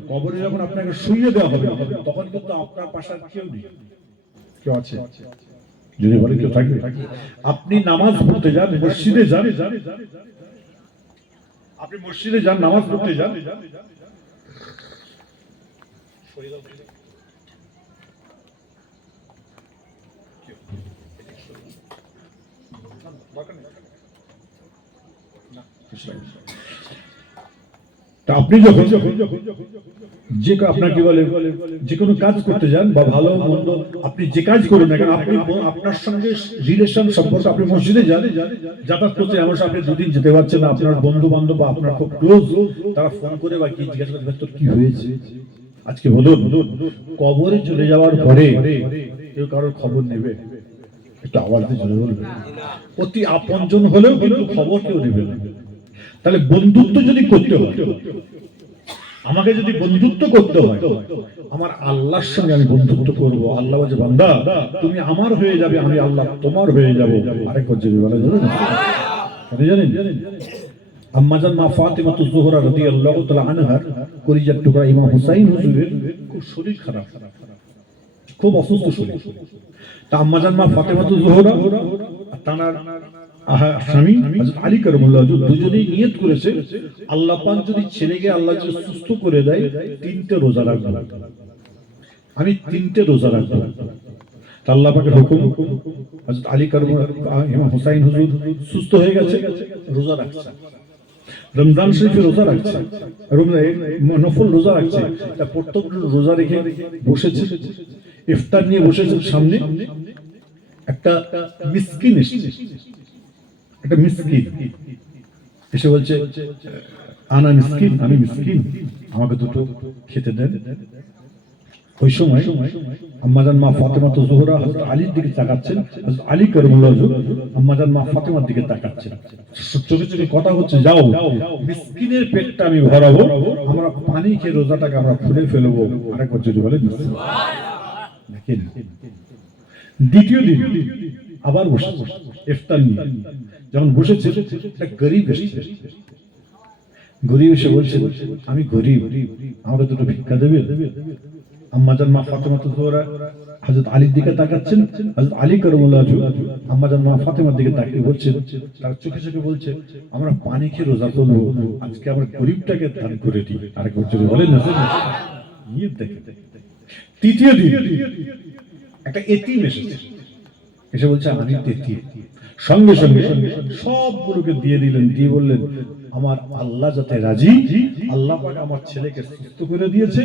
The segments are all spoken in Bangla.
কবরে যখন আপনাকে শুইয়ে দেওয়া হবে তখন কিন্তু আপনার পাশে কেউ নেই, কেউ আছে যদি বলে কেউ থাকবে? আপনি নামাজ পড়তে যান, মসজিদে যান, আপনি মসজিদে যান, নামাজ পড়তে যান, আপনি যখন যে আপনার কি বলে যে কোনো কাজ করতে যান বা ভালো মন্দ আপনি যে কাজ করুন না কেন, আপনি আপনার সঙ্গে রিলেশন সম্পর্ক, আপনি মসজিদে যান, যাতায়াত করতে এমন আপনি দুদিন যেতে পারছেন না, আপনার বন্ধু বান্ধব বা আপনার খুব ক্লোজ তারা ফোন করে বা কি জিজ্ঞাসা করবে তোর কি হয়েছে আজকে বলুন। কবরে চলে যাওয়ার পরে কেউ কারোর খবর নেবে? একটু আওয়াজ দিয়ে চলে বলবে। অতি আপনজন হলেও কিন্তু খবর কেউ নেবে না। তাহলে বন্ধুত্ব যদি করতে হয়, আমাকে যদি বন্ধুত্ব করতে হয়, আমার আল্লাহর সঙ্গে আমি বন্ধুত্ব করব। আল্লাহ বলে বান্দা তুমি আমার হয়ে যাবে, আমি আল্লাহ তোমার হয়ে যাব। আরেকবার যদি বলা যাবে না, জানেন আম্মাজান মা ফাতিমা যোহরা রাদিয়াল্লাহু তাআলা আনহার কলিজার টুকরা ইমাম হুসাইন হুজুরের খুব শরীর খারাপ, খুব অসুস্থ শরীর। তা আম্মাজান মা ফাতিমা যোহরা তানার স্বামী হযরত আলী কারামাল্লাহু ওয়াজহু দুজনেই নিয়ত করেছে আল্লাহ পাক যদি ছেলেকে আল্লাহ যদি সুস্থ করে দেয় 3টে রোজা রাখবো, আমি 3টে রোজা রাখবো। তা আল্লাহ পাকের হুকুম, হযরত আলী কারামাল্লাহু ইমাম হুসাইন হুজুর সুস্থ হয়ে গেছে, রোজা রাখছে, রমজান শরীফে রোজা রাখছে, নফল রোজা রাখছে। তা প্রত্যেক রোজা রেখে বসেছে, ইফতার নিয়ে বসেছে, সামনে একটা মিসকিন এসেছে, একটা মিসকিন এসে বলছে আনা মিসকিন, আমি মিসকিন, আমাকে দুটো খেতে দেন। ওই সময় আম্মাজান মা ফাতিমা যোহরা হযরত আলীর দিকে তাকাচ্ছেন, হযরত আলী কারামাল্লাহু ওয়াজহু আম্মাজান মা ফাতিমার দিকে তাকাচ্ছেন, চোখে চোখে কথা হচ্ছে, যাও মিসকিনের পেটটা আমি ভরাবো, আমরা পানি খেয়ে রোজাটাকে আমরা খুলে ফেলবো। আরেকবার যদি বলেন দেখেন। দ্বিতীয় দিন আবার বসে ইফতার নিয়ে যখন বসেছে, একটা গরীব এসেছে, গরীব এসে বলছে আমি গরীব, আমাকে দুটো ভিক্ষা দেবে। আম্মাজান মা ফাতিমা যোহরা হযরত আলীর দিকে তাকাচ্ছেন, হযরত আলী কারামাল্লাহু ওয়াজহু আম্মাজান মা ফাতিমার দিকে তাকিয়ে বলছেন, তার চোখে চোখে বলছে আমরা পানি খেয়ে রোজা তুলবো, আজকে আমরা গরীবটাকে দান করে দিই। আরেকবার যদি বলেন না নিয়ে দেখে। তৃতীয় দিন একটা এতিম এসেছে, এসে বলছে আমি এতিম। সঙ্গে সঙ্গে সবগুলোকে দিয়ে দিলেন, দিয়ে বললেন আমার আল্লাহ যাতে রাজি, আল্লাহ পাক আমার ছেলেকে সুস্থ করে দিয়েছে,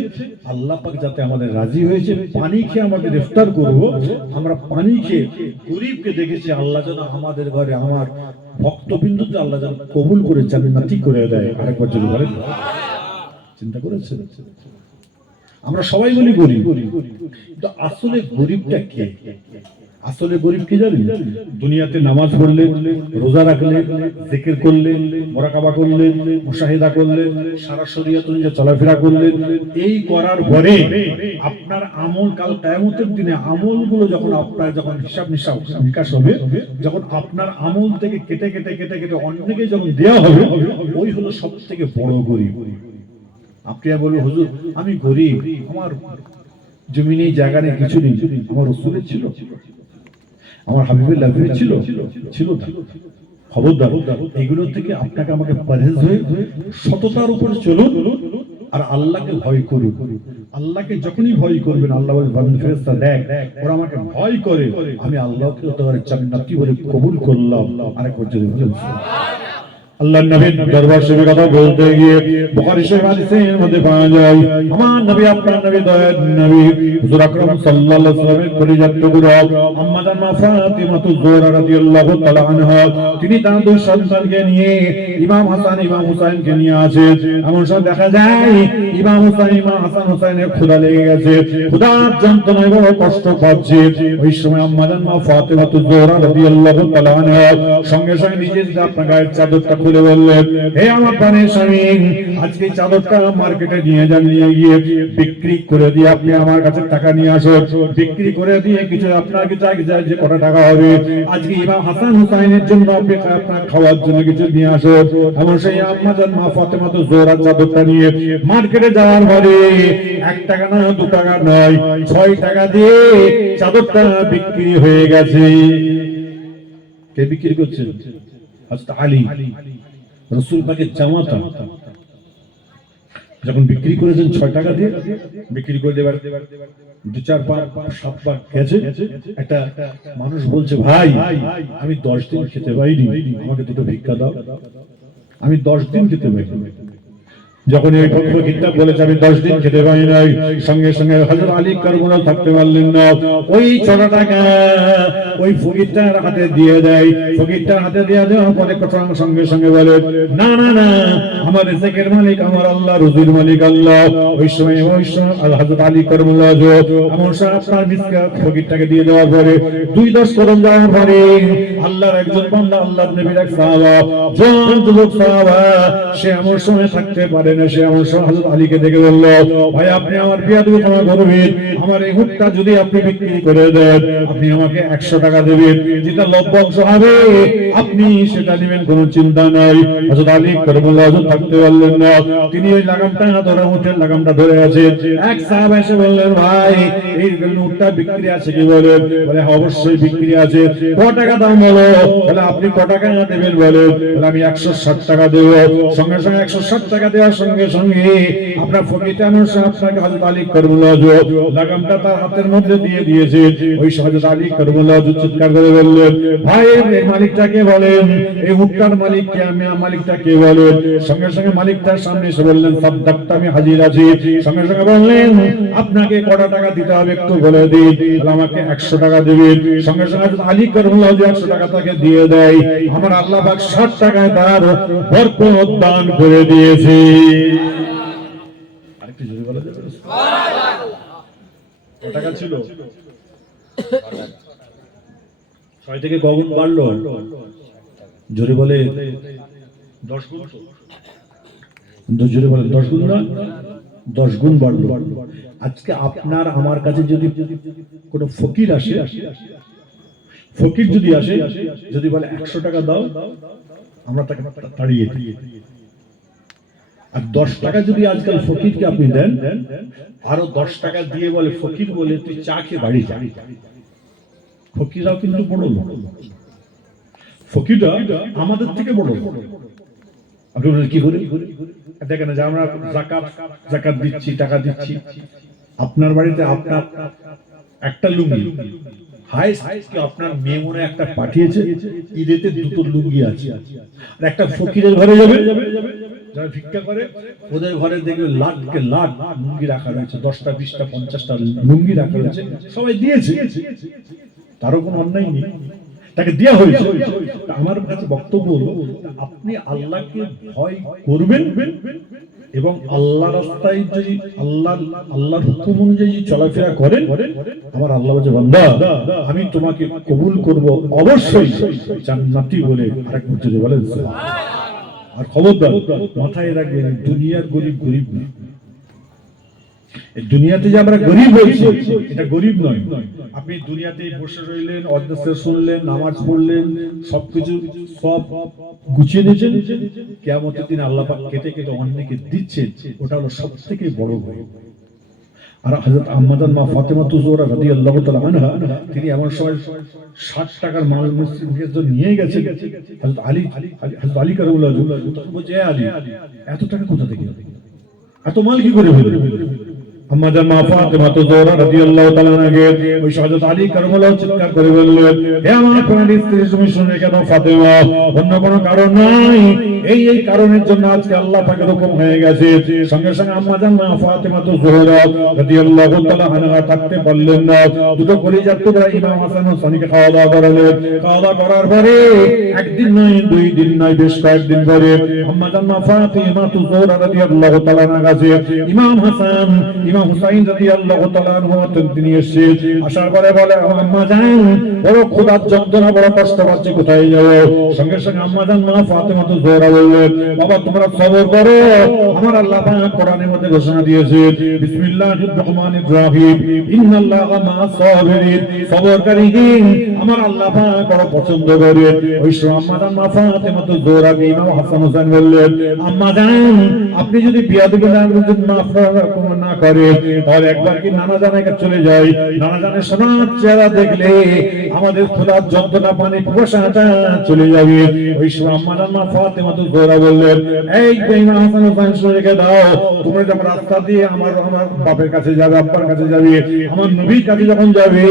আল্লাহ পাক যাতে আমাদের রাজি হয়েছে, পানি খেয়ে আমাকে ইফতার করব, আমরা পানি খেয়ে গরীবকে দেখেছি, আল্লাহ যেন আমাদের ঘরে আমার ভক্তবিন্দুকে আল্লাহ যেন কবুল করে জান্নাতি করে দেয়। আরেকবার যদি বলেন চিন্তা করেছেন? আমরা সবাই বলি গরীব, কিন্তু আসলে গরীবটা কে? আসলে গরীব কি জানেন? দুনিয়াতে নামাজ পড়লে, রোজা রাখলে, জিকির করলে, মুরাকাবা করলে, মুশাহিদা করলে, সারা শরীয়ত অনুযায়ী চলাফেরা করলে, এই করার পরে আপনার আমল কাল কিয়ামতের দিনে আমলগুলো যখন আপনার যখন হিসাব নিকাশ হবে, যখন আপনার আমল থেকে কেটে কেটে কেটে কেটে অন্যকে যখন দেওয়া হবে, ওই হলো সবথেকে বড় গরীব। আপনি বলবেন হুজুর আমি গরীব, আমার জমিনে জায়গা নেই, কিছু নেই। আমার রাসূলের ছিল, আমার হাবিবুল্লাহ ছিল, ছিল না। খবরদার এগুলো থেকে আপনাকে আমাকে পরহেজ হয়ে সততার উপরে চলুন আর আল্লাহকে ভয় করুন। আল্লাহকে যখনই ভয় করবেন, আল্লাহ বলেন ফেরেশতা দেখ ওরা আমাকে ভয় করে, আমি আল্লাহকে তার জান্নাতি বলে কবুল করলাম। আরেকবার যদি বলেন আল্লাহর নবীর দরবার শরীফে কথা বলতে গিয়ে বুখারী শরীফ হাদিসের মধ্যে পাওয়া যায় আমার নবী, আপনার নবী, দয়ার নবী হুজুর আকরাম সাল্লাল্লাহু আলাইহি ওয়াসাল্লামের কলিজার টুকরা আম্মাজান মা ফাতিমা যোহরা রাদিয়াল্লাহু তাআলা আনহা, তিনি তার দুই সন্তানকে নিয়ে ইমাম হাসান ইমাম হুসাইনকে নিয়ে আসেন। এমন সময় দেখা যায় ইমাম হুসাইন ইমাম হাসান হুসাইনের ক্ষুধা লেগে গেছে, ক্ষুধার যন্ত্রণায় বড় কষ্ট পাচ্ছে। ওই সময় আম্মাজান মা ফাতিমা যোহরা রাদিয়াল্লাহু তাআলা আনহা সঙ্গে সঙ্গে নিজের আপনার গায়ের চাদরটা তুলে বললেন, হে আমার প্রাণের স্বামী, আজকে চাদরটা মার্কেটে নিয়ে যান, নিয়ে গিয়ে বিক্রি করে দিয়ে আপনি আমার কাছে টাকা নিয়ে আসুন। বিক্রি করে দিয়ে কিছু আপনার যে কত টাকা হবে আজকে ইমাম হাসান হুসাইনের জন্য আপনি আপনার খাওয়ার জন্য কিছু নিয়ে আসুন। এমন সেই আম্মা জান মা ফাতেমা তো জোহরার চাদরটা নিয়ে মার্কেটে যাওয়ার পরে 1 টাকা না 2 টাকা নয় 6 টাকা দিয়ে চাদরটা বিক্রি হয়ে গেছে। কে বিক্রি করছে? হযরত আলী রাসূল পাকের জামাতা যখন বিক্রি করেছেন 6 টাকা দিয়ে বিক্রি করে দেবার 2-4 বার 7 বার গেছে, একটা মানুষ বলছে, ভাই আমি 10 দিন খেতে পাইনি, আমাকে দুটো ভিক্ষা দাও, আমি 10 দিন খেতে পাইনি। যখন এই ফকিরটা বলেছে আমি 10 দিন খেতে পাই নাই, সঙ্গে সঙ্গে হযরত আলী কারবালায় থাকতে পারলেন না, ওই 6 টাকা ওই ফকিরটার হাতে দিয়ে দেয়। ফকিরটার হাতে দিয়ে দেওয়ার পরে সঙ্গে সঙ্গে বলে, না না না, আমার রিজিকের মালিক আমার আল্লাহ, রুজির মালিক আল্লাহ। ওই সময় হযরত আলী কারবালায় আমার আপনার মিসকা ফকিরটাকে দিয়ে দেওয়ার পরে 2-10 কদম যাওয়ার পরে আল্লাহর একজন বান্দা, আল্লাহর নবীর এক সাহাবা, জওয়ান যুবক সাহাবা, সে আমার সময় থাকতে পারে না, সে আমার হযরত আলীকে দেখে বলল, ভাই আপনি আমার বিয়াদবি ক্ষমা করবেন, আমার এই উটটা যদি আপনি বিক্রি করে দেন আপনি আমাকে 100 টাকা দেবেন, যেটা লভ্য অংশ হবে আপনি সেটা নেবেন, কোনো চিন্তা নাই। হযরত আলী কারবালায় থাকতে পারলেন না, তিনি ওই লাগামটা ধরে উঠেন, লাগামটা ধরে আছে। এক সাহাবা এসে বললেন, ভাই এই উটটা বিক্রি আছে কি? বলে অবশ্যই বিক্রি আছে। কত টাকা দাম বলো? বলে আপনি কত টাকা দেবেন? বলে আমি 160 টাকা দেব। সঙ্গে সঙ্গে 160 টাকা দেওয়ার সঙ্গে সঙ্গে আপনার ফকিরটা আপনাকে হযরত আলী কারবালায় লাগামটা তার হাতের মধ্যে দিয়ে দিয়েছে। ওই হযরত আলী কারবালায় চিৎকার করে বললেন, ভাই এই মালিকটাকে বলেন, এই উটটার মালিককে আমি মালিকটাকে বলেন। সঙ্গে সঙ্গে মালিকটার সামনে এসে বললেন, সাবদাকটা আমি হাজির আছি। সঙ্গে সঙ্গে বললেন, আপনাকে কত টাকা দিতে হবে একটু বলে দিন। আমাকে 100 টাকা দিবেন। সঙ্গে সঙ্গে আলী কারবালায় 100 টাকা তাকে দিয়ে দেয়। আমার আল্লাহ পাক 60 টাকায় তার বরকত দান করে দিয়েছে। আরেকটু জোরে বলা যাবে? সুবহানাল্লাহ। কত টাকা ছিল? 6 থেকে কগুণ বাড়লো? জোরে বলে 10 গুণ। জোরে বলে 10 গুণ না? 10 গুণ বাড়লো। আজকে আপনার আমার কাছে যদি কোনো ফকির আসে, ফকির যদি আসে, যদি বলে 100 টাকা দাও, আমরা তাকে তাড়িয়ে দিই। আর 10 টাকা যদি আজকাল ফকিরকে আপনি দেন, আরো 10 টাকা দিয়ে বলে ফকির বলে তুই চা খেয়ে বাড়ি যা। ফকিররাও কিন্তু বড় লোক, ফকিররা আমাদের থেকে বড় লোক। আপনি বলেন কি করে? দেখেন যে আমরা যাকাত দিচ্ছি, টাকা দিচ্ছি, আপনার বাড়িতে আপনার একটা লুঙ্গি, আপনার মেয়ে মনে একটা পাঠিয়েছে, ঈদেতে 2টো লুঙ্গি আছে। আর একটা ফকিরের ঘরে যাবে, যারা ভিক্ষা করে ওদের ঘরে দেখবে লাখকে লাখ লুঙ্গি রাখা রয়েছে, 10টা 20টা 50টা লুঙ্গি রাখা রয়েছে, সবাই দিয়েছে, তারও কোনো অন্যায় নেই, তাকে দেওয়া হয়েছে। আমার কাছে বক্তব্য হলো, আপনি আল্লাহকে ভয় করবেন এবং আল্লাহ রাস্তায় যদি আল্লাহর হুকুম অনুযায়ী চলাফেরা করেন, আমার আল্লাহ বলে, বান্দা আমি তোমাকে কবুল করব অবশ্যই জান্নাতি বলে আরেক মসজিদে বলেন। আর খবরদার মাথায় রাখবেন, দুনিয়ার গরিব গরিব না। দুনিয়াতে যে আমরা গরিব হয়েছি এটা গরিব নয়। আপনি দুনিয়াতে বসে রইলেন, অধ্যক্ষ শুনলেন, নামাজ পড়লেন, সবকিছু সব গুছিয়ে দিয়েছেন, কিয়ামতের দিন আল্লাহ পাক কেটে কেটে অন্যকে দিচ্ছে, ওটা হলো সবথেকে বড় ভয়। আর হযরত আম্মাজান মা ফাতেমা জোহরা রাদিয়াল্লাহু তাআলা আনহা, তিনি এমন সময় 60 টাকার মাল মুসলিমকে নিয়ে গেছেন। হযরত আলী কারবালায় বলছে, আলী এত টাকা কোথা থেকে, এত মাল কি করে হলো? আম্মাজান মা ফাতেমা জোহরা রাদিয়াল্লাহু তাআলা আনহা ওই হযরত আলী কারবালায় চিৎকার করে বললেন, হে আমার প্রাণের স্ত্রী, তুমি শুনে কেন ফাতেমা? অন্য কোনো কারণ নাই, এই কারণের জন্য আজকে আল্লাহ পাকের হুকুম হয়ে গেছে। সঙ্গে সঙ্গে আম্মাজান মা ফাতেমা জোহরা রাদিয়াল্লাহু তাআলা আনহা থাকতে পারলেন না, দুটো কলিজার টুকরা ইমাম হাসান হুসাইনকে খাওয়া দাওয়া করালেন। খাওয়া দাওয়া করার পরে একদিন নয়, 2 দিন নয়, বেশ কয়েকদিন পরে আম্মাজান মা ফাতেমা জোহরা রাদিয়াল্লাহু তাআলা আনহা কাছে ইমাম হাসান ইমাম ইমাম হুসাইন রাদিয়াল্লাহু তাআলা আনহু তিনি এসে আসার পরে বলে আম্মা জান বড় ক্ষুধার যন্ত্রণা বড় কষ্ট পাচ্ছি কোথায় যাব সঙ্গে সঙ্গে আম্মা জান মা ফাতেমা তো জোরা বললেন বাবা তোমরা সবর করো আমার আল্লাহ পাক কোরআনের মধ্যে ঘোষণা দিয়েছে বিসমিল্লাহির রহমানির রহিম ইন্নাল্লাহা মা'আস সাবিরিন সবরকারীদের আমার আল্লাহ পাক বড় পছন্দ করে ওই সময় আম্মা জান মা ফাতেমা তো জোরা ইমাম হাসান হোসেন বললেন আম্মা জান আপনি যদি বিয়াদবি না করে তাহলে একবার কি নানা জানের কাছে চলে যাই নানা জানের সোনার চেহারা দেখলে আমাদের খোদার যন্ত্রণা পানি পিপাসাটা চলে যাবে ওই সময় আম্মা জান মা ফাতেমা তো জোরা বললেন এই ইমাম হাসান হোসেন শুনে রেখে দাও তোমরা যখন রাস্তা দিয়ে আমার বাপের কাছে যাবে আব্বার কাছে যাবে আমার নবীর কাছে যখন যাবে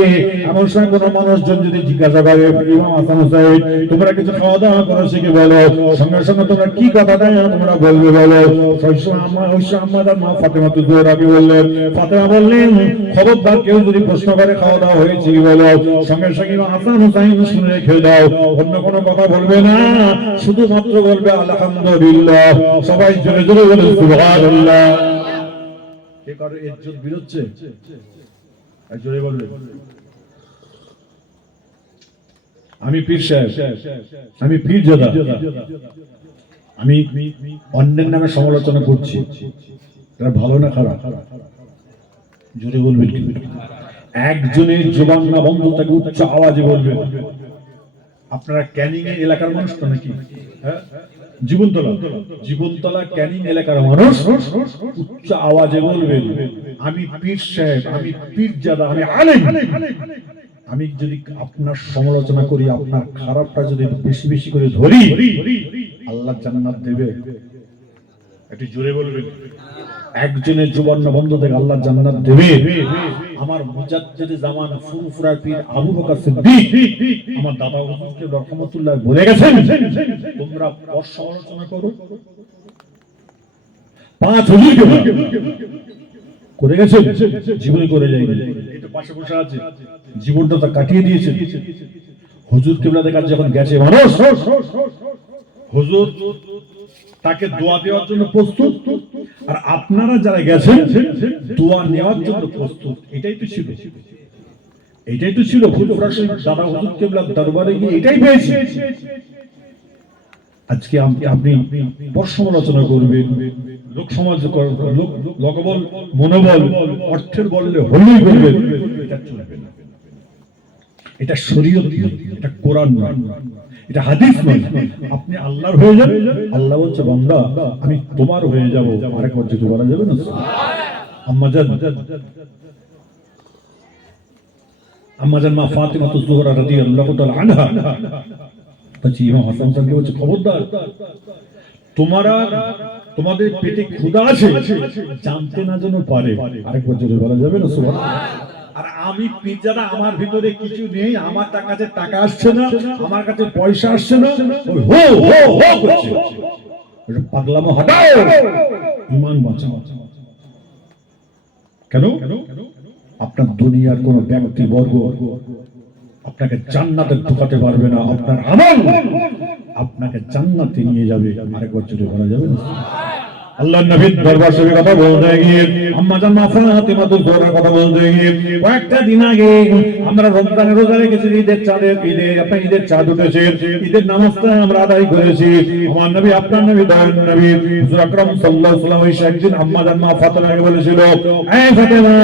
এমন সময় কোনো মানুষজন যদি জিজ্ঞাসা করে ইমাম হাসান হোসেন তোমরা কিছু খাওয়া দাওয়া করো শিখে বলো সঙ্গে সঙ্গে তোমরা কি কথা তোমরা বলবে বলো ওই সময় আম্মা জান মা ফাতেমা তো জোরা বললেন ফাতেমা বললেন খবরদার কেউ যদি প্রশ্ন করে খাওয়া দাওয়া হয়েছে কি বলো সঙ্গে সঙ্গে হাসান হোসেন শুনে রেখে দাও অন্য কোনো কথা বলবে না শুধুমাত্র বলবে আলহামদুলিল্লাহ সবাই জোরে জোরে বলে সুবহানাল্লাহ কে কারো ইজ্জত বিরোচ্ছে জোরে বলবে আমি পীর সাহেব আমি পীর জাদা আমি অন্যের নামে সমালোচনা করছি এটা ভালো না খারাপ জোরে বলবেন কি একজনের জবান না বন্ধ থাকে উচ্চ আওয়াজে বলবেন আপনারা ক্যানিং এলাকার মানুষ তো নাকি হ্যাঁ জীবনতলা ক্যানিং এলাকার মানুষ উচ্চ আওয়াজে বলবেন আমি পীর সাহেব আমি পীর জাদা আমি আলেম আমি যদি আপনার সমালোচনা করি আপনার খারাপটা যদি বেশি বেশি করে ধরি আল্লাহ জান্নাত দেবে একটু জোরে বলবেন একজনের জবান বন্ধ থেকে আল্লাহ জান্নাত দেবে আমার মুজাদ্দিদ জামান ফুরফুরা পীর আবু বকর সিদ্দিক আমার দাদা হুজুরকে রহমাতুল্লাহ বলে গেছেন তোমরা সমালোচনা করো পাঁচ হুজুরকে করে গেছে জীবনে করে যায়নি এই তো পাশে বসে আছে জীবনটা তো কাটিয়ে দিয়েছে হুজুর কিবলাদের কাছে যখন গেছে মানুষ হুজুর তাকে দোয়া দেওয়ার জন্য প্রস্তুত আর আপনারা যারা গেছেন দোয়া নেওয়ার জন্য প্রস্তুত এটাই তো ছিল ফুরফুরা শরীফ দাদা হুজুর কিবলার দরবারে গিয়ে এটাই পেয়েছে আজকে আপনি সমালোচনা করবেন লোক সমাজ লোকবল মনোবল অর্থের বললে হলেই করবেন এটা চলবে না এটা শরীয়ত এটা কোরআন নয় এটা হাদিস নয় আপনি আল্লাহর হয়ে যান আল্লাহ বলছে বান্দা আমি তোমার হয়ে যাব আরেকবার যেতে বলা যাবে না আম্মা জান মা ফাতেমা তো জোহরা রাদিয়াল্লাহু তাআলা আনহা বলছি ইমাম হাসান হোসেনকে বলছে খবরদার তোমাদের পেটে ক্ষুধা আছে জানতে না যেন পারে আরেকবার যেতে বলা যাবে না সুবহানাল্লাহ আর আমি পিজ্জাটা আমার ভিতরে কিছু নেই আমার কাছে টাকা আসছে না আমার কাছে পয়সা আসছে না ওই হো হো হো করছে এটা পাগলামো হটাও ঈমান বাঁচাও কেন আপনার দুনিয়ার কোন ব্যক্তি বর্গ আপনাকে জান্নাতে ঢোকাতে পারবে না আপনার আমল আপনাকে জান্নাতে নিয়ে যাবে আরেকবার যদি বলা যাবে না আল্লাহর নবীর দরবার শরীফে কথা বলতে গিয়ে আম্মা জান মা ফাতেমা তো জোহরার কথা বলতে গিয়ে কয়েকটা দিন আগে আমরা রমজানের রোজা রেখেছি ঈদের চাঁদ উঠেছে ঈদের নামাজটা আমরা আদায় করেছি আমার নবী আপনার নবী দয়ার নবী হুজুর আকরাম সাল্লাল্লাহু আলাইহি ওয়াসাল্লাম একদিন আম্মা জান মা ফাতেমাকে বলেছিল এই ফাতেমা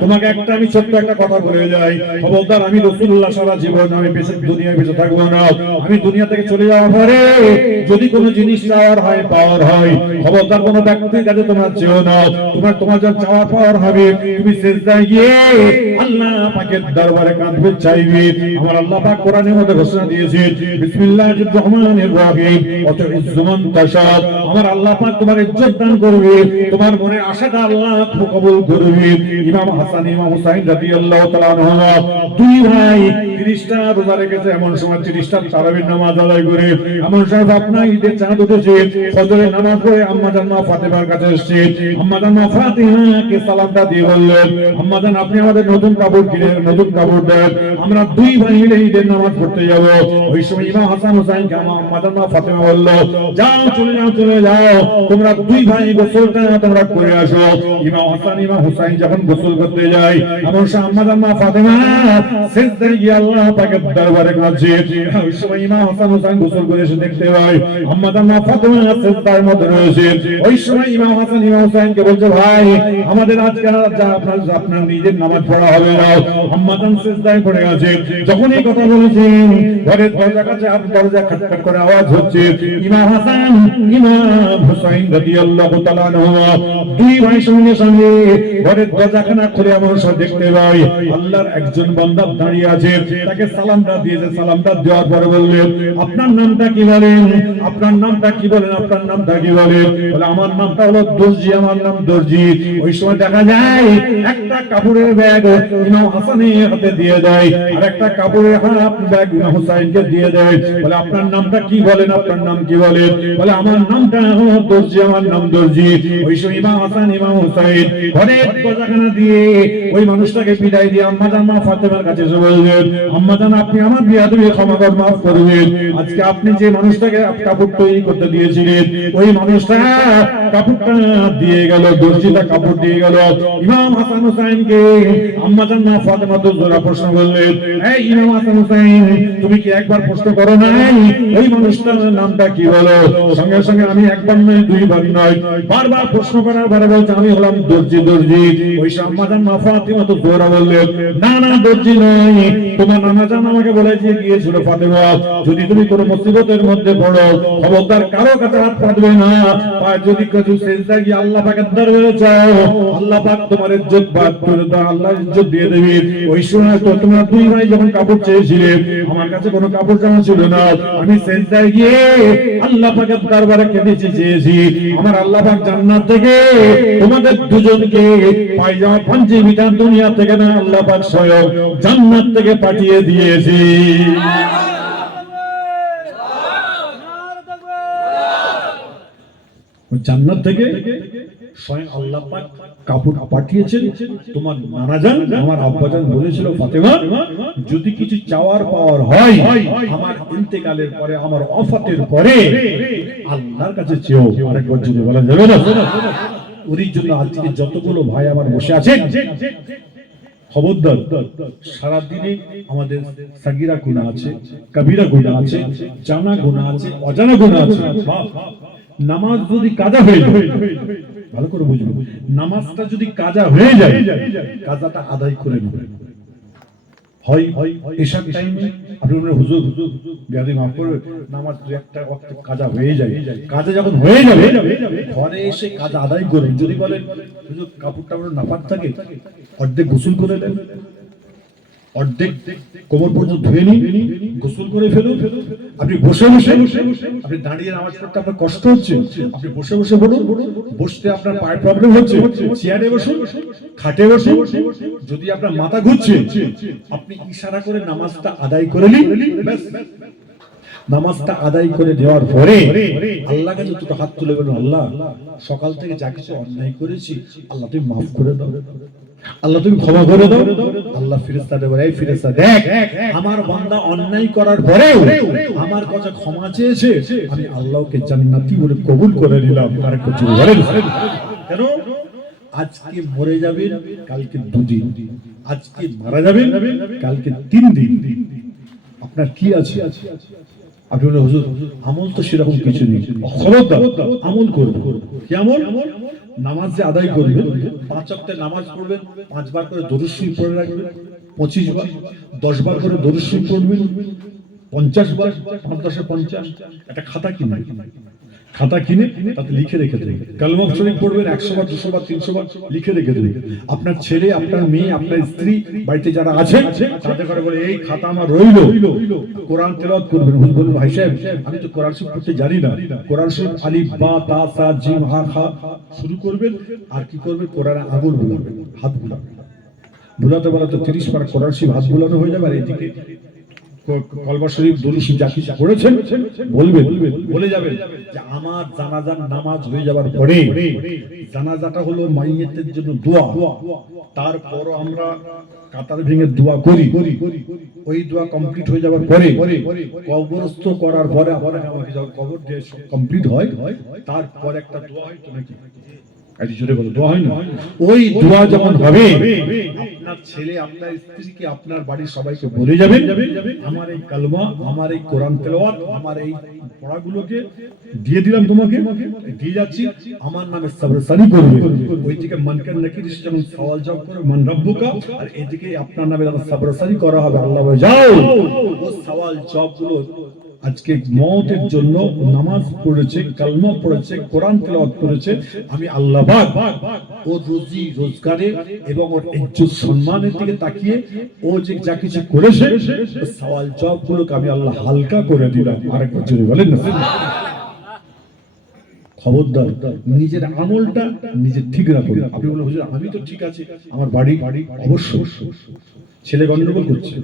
তোমাকে আমি ছোট্ট একটা কথা বলে যাই খবরদার আমি রাসূলুল্লাহ সারা জীবন আমি দুনিয়ায় বেঁচে থাকবো না আমি দুনিয়া থেকে চলে যাওয়ার পরে যদি কোনো জিনিস পাওয়ার হয় খবরদার কোনো ব্যক্তির কাছে তোমরা চেও না তোমার যখন চাওয়ার পাওয়ার হবে তুমি সিজদায় গিয়ে আল্লাহ পাকের দরবারে কাঁদবে চাইবে আমার আল্লাহ পাক কোরআনের মধ্যে ঘোষণা দিয়েছে বিসমিল্লাহির রহমানির রহিম ওয়াতুইজ্জু মান তাশা আমার আল্লাহ পাক তোমার ইজ্জত দান করবে তোমার মনের আশাটা আল্লাহ কবুল করবে ইমাম হাসান ইমাম হুসাইন রাদিয়াল্লাহু তাআলা আনহুমা দুই ভাই 30টা রোজা রেখেছে এমন সময় 30টা তারাবির নামাজ আদায় করে এমন সময় আপনার ঈদের চাঁদ উঠেছে ফজরের নামাজ পড়ে আম্মা জান মা ফাতেমার কাছে এসেছে, আম্মা জান মা ফাতিমাকে সালামটা দিয়ে বললেন, আম্মা জান আপনি আমাদের নতুন কাপড় কিনে নতুন কাপড় দেন, আমরা দুই ভাই মিলে ঈদের নামাজ পড়তে যাব। ওই সময় ইমাম হাসান হুসাইনকে আম্মা জান মা ফাতেমা বলল, যাও চলে যাও, তোমরা দুই ভাই গোসলটা তোমরা করে আসো। ইমাম হাসান ইমাম হুসাইন যখন গোসল করতে যায়, এমন সময় আম্মা জান মা ফাতেমা সিজদায় গিয়ে আল্লাহ পাকের দরবারে কাঁদছে। ওই সময় ইমাম হাসান হুসাইন গোসল করে এসে দেখতে পায় আম্মা জান মা ফাতেমা সিজদার মধ্যে রয়েছে। ওই সময় ইমাম হাসান ইমাম হুসাইনকে বলছে, ভাই আমাদের আজকে আপনার নিজের নামাজ পড়া হবে না। আম্মা জান সিজদায় পড়ে গেছে। যখন এই কথা বলেছেন, ঘরের দরজা কাছে দরজা খটখট করে আওয়াজ হচ্ছে। ইমাম হাসান ইমাম হুসাইন রাদিয়াল্লাহু তাআলা দুই ভাই সঙ্গে সঙ্গে ঘরের দরজাখানা খুলে এমন সব দেখতে পাই আল্লাহর একজন বান্দা দাঁড়িয়ে আছে। তাকে সালামটা দিয়েছে। সালামটা দেওয়ার পরে বললেন, আপনার নামটা কি বলেন? আপনার নামটা কি বলেন? আপনার নামটা কি বলেন? বলে, আমার নামটা হলো দর্জি, আমার নাম দর্জি। ওই সময় দেখা যায় একটা কাপড়ের ব্যাগ ইমাম হাসানের হাতে দিয়ে দেয়, আর একটা কাপড়ের হাফ ব্যাগ ইমাম হুসাইনকে দিয়ে দেয়। বলে, আপনার নামটা কি বলেন? আপনার নাম কি বলেন? বলে, আমার নামটা হলো দর্জি, আমার নাম দর্জি। ওই সময় ইমাম হাসান ইমাম হুসাইন ঘরের দরজাখানা দিয়ে ওই মানুষটাকে বিদায় দিয়ে আম্মা জান মা ফাতেমার কাছে এসে বললেন, আম্মা জান আপনি আমার বিয়াদবি ক্ষমা করে মাফ করবেন। আজকে আপনি যে মানুষটাকে কাপড় তৈরি করতে দিয়েছিলেন, ওই মানুষটা কাপড়টা দিয়ে গেল, দর্জিটা কাপড় দিয়ে গেল। ইমাম হাসান হুসাইনকে আম্মা জান মা ফাতেমা তো জোড়া প্রশ্ন করলেন, এই ইমাম হাসান হুসাইন তুমি কি একবার প্রশ্ন করো নাই ওই মানুষটার নামটা কি বলো? সঙ্গে সঙ্গে আমি একবার নয় দুইবার নয় বারবার প্রশ্ন করার পরে বলছে, আমি হলাম দর্জি, দর্জি। ওই আম্মা জান মা ফাতেমা তো জোড়া বললেন, না না দর্জি নয়, তোমার নানা জান আমাকে বলে যে গিয়েছিল ফাতেমা, যদি তুমি কোনো মুসিবতের মধ্যে পড়ো খবরদার কারো কাছে হাত পাতবে না, আর যদি কিছু সিজদায় গিয়ে আল্লাহ পাকের দরবারে চাও আল্লাহ পাক তোমার ইজ্জত বাদ করে দাও, আল্লাহ ইজ্জত দিয়ে দেবে। ওই সময় তো তোমরা দুই ভাই যখন কাপড় চেয়েছিলে, আমার কাছে কোনো কাপড় জামা ছিল না, আমি সিজদায় গিয়ে আল্লাহ পাকের দরবারে কেঁদেছি, চেয়েছি আমার আল্লাহ পাক জান্নাত থেকে তোমাদের দুজনকে পায়জামা পাঞ্জাবিটা দুনিয়া থেকে না আল্লাহ পাক স্বয়ং জান্নাত থেকে পাঠিয়ে দিয়েছি। জান্নাত থেকে স্বয়ং আল্লাহ পাক কাপড় পাঠিয়েছেন। তোমার নানা জান আমার আব্বা জান বলেছিল, ফাতেমা যদি কিছু চাওয়ার পাওয়ার হয় আমার ইন্তেকালের পরে, আমার ওয়াফাতের পরে আল্লাহর কাছে চেও। আরেকবার যদি বলা যাবে না? ওরই জন্য আজকে যতগুলো ভাই আমার বসে আছেন, খবরদার সারা দিনে আমাদের সাগীরা গুনাহ আছে, কবিরা গুনাহ আছে, জানা গুনাহ আছে, অজানা গুনাহ আছে। নামাজ যদি কাজা হয়ে যায়, ভালো করে বুঝবেন, নামাজটা যদি কাজা হয়ে যায় কাজাটা আদায় করে নেবেন। হয় এশার টাইমে আপনি বলেন, হুজুর বিয়াদি মাফ করবে, নামাজ একটা ওয়াক্ত কাজা হয়ে যায়, কাজা যখন হয়ে যাবে ঘরে এসে কাজা আদায় করবেন। যদি বলেন হুজুর কাপড়টা নাপাক থাকে, অর্ধেক গোসল করে দেন, অর্ধেক কোমর পর্যন্ত ধুয়ে নিন, গোসল করে ফেলুন। আপনি বসে বসে, আপনি দাঁড়িয়ে নামাজ পড়তে আপনার কষ্ট হচ্ছে, আপনি বসে বসে বলুন, বসতে আপনার পায়ের প্রবলেম হচ্ছে, চেয়ারে বসুন, খাটে বসুন। যদি আপনার মাথা ঘুরছে, আপনি ইশারা করে নামাজটা আদায় করে নিন। নামাজটা আদায় করে দেওয়ার পরে আল্লাহর কাছে দুটো হাত তুলে বলুন, আল্লাহ সকাল থেকে যা কিছু অন্যায় করেছি আল্লাহ তুমি মাফ করে দাও, আল্লাহ তুমি ক্ষমা করে দাও। আল্লাহ ফেরেশতাদের বলে, এই ফেরেশতা দেখ, আমার বান্দা অন্যায় করার পরেও আমার কাছে ক্ষমা চেয়েছে, আমি আল্লাহকে জান্নাতি বলে কবুল করে নিলাম। আরেকটা জোরে বলেন, কেন? আজকে মরে যাবেন, কালকে দুদিন, আজকে মারা যাবেন, কালকে 3 দিন। আপনার কি আছে? আপনি বলেন, হুজুর আমল তো সেরকম কিছু নেই। খবরদার আমল করব। কি আমল? নামাজ যে আদায় করবেন, 5 ওয়াক্তের নামাজ পড়বেন, 5 বার করে দরুদ শরীফ পড়ে রাখবেন, 25 বার, 10 বার করে দরুদ শরীফ পড়বেন, 50 বার, 5×10=50। একটা খাতা কিনবেন, খাতা কিনে তাতে লিখে রেখে দেবেন, কালমা শরীফ পড়বেন 100 বার, 200 বার, 300 বার লিখে রেখে দেবেন। আপনার ছেলে, আপনার মেয়ে, আপনার স্ত্রী, বাড়িতে যারা আছেন তাদের করে বলে, এই খাতা আমার রইলো, কোরআন তেলাওয়াত করবেন। বলুন, ভাই সাহেব আমি তো কোরআন শরীফ পড়তে জানি না। কোরআন শরীফ আলিফ বা তা সা জিম হা খা শুরু করবেন, আর কি করবেন, কোরআনে আঙুল বুলাবেন, হাত বুলাবেন। বুলাতে বুলাতে 30 বার কোরআন শরীফ হাত বুলানো হয়ে যাবে। আর এদিকে কলমা শরীফ দরুদ শরীফ যা কিছু পড়েছেন বলবেন, বলে যাবেন যে আমার জানাজার নামাজ হয়ে যাবার পরে, জানাজাটা হলো মাইয়েতের জন্য দোয়া, তারপর আমরা কাতার ভেঙে দোয়া করি, ওই দোয়া কমপ্লিট হয়ে যাবার পরে কবরস্থ করার পরে আপনাকে আমাকে যখন কবর দিয়ে কমপ্লিট হয়, তারপর একটা দোয়া হয় তো নাকি, ওই দোয়া যখন হবে আপনার ছেলে আপনার স্ত্রীকে আপনার বাড়ির সবাইকে বলে যাবেন আমার এই কালমা, আমার এই কোরআন তেলাওয়াত, আমার এই পড়াগুলোকে দিয়ে দিলাম তোমাকে, দিয়ে যাচ্ছি, আমার নামে সাবরসানি করবে। ওইদিকে মানকার নাকির যখন সওয়াল জবাব করে মান রব্বুকা, আর এদিকে আপনার নামে যখন সাবরসানি করা হবে আল্লাহ বলে যাও ও সওয়াল জবাবগুলো আজকে মওতের জন্য নামাজ পড়েছে, কালমা পড়েছে, কোরআন তেলাওয়াত করেছে, আমি আল্লাহ পাক ও রুজি রোজগারে এবং ওর ইজ্জত সম্মানের দিকে তাকিয়ে ও যে যা কিছু করেছে সওয়াল জবাবগুলোকে আমি আল্লাহ হালকা করে দিলাম। আরেকবার জোরে বলেন না। খবরদার নিজের আমলটা নিজে ঠিক রাখুন। আপনি বলেন হুজুর আমি তো ঠিক আছে, আমার বাড়ি অবশ্য ছেলে গন্ডগোল করছে,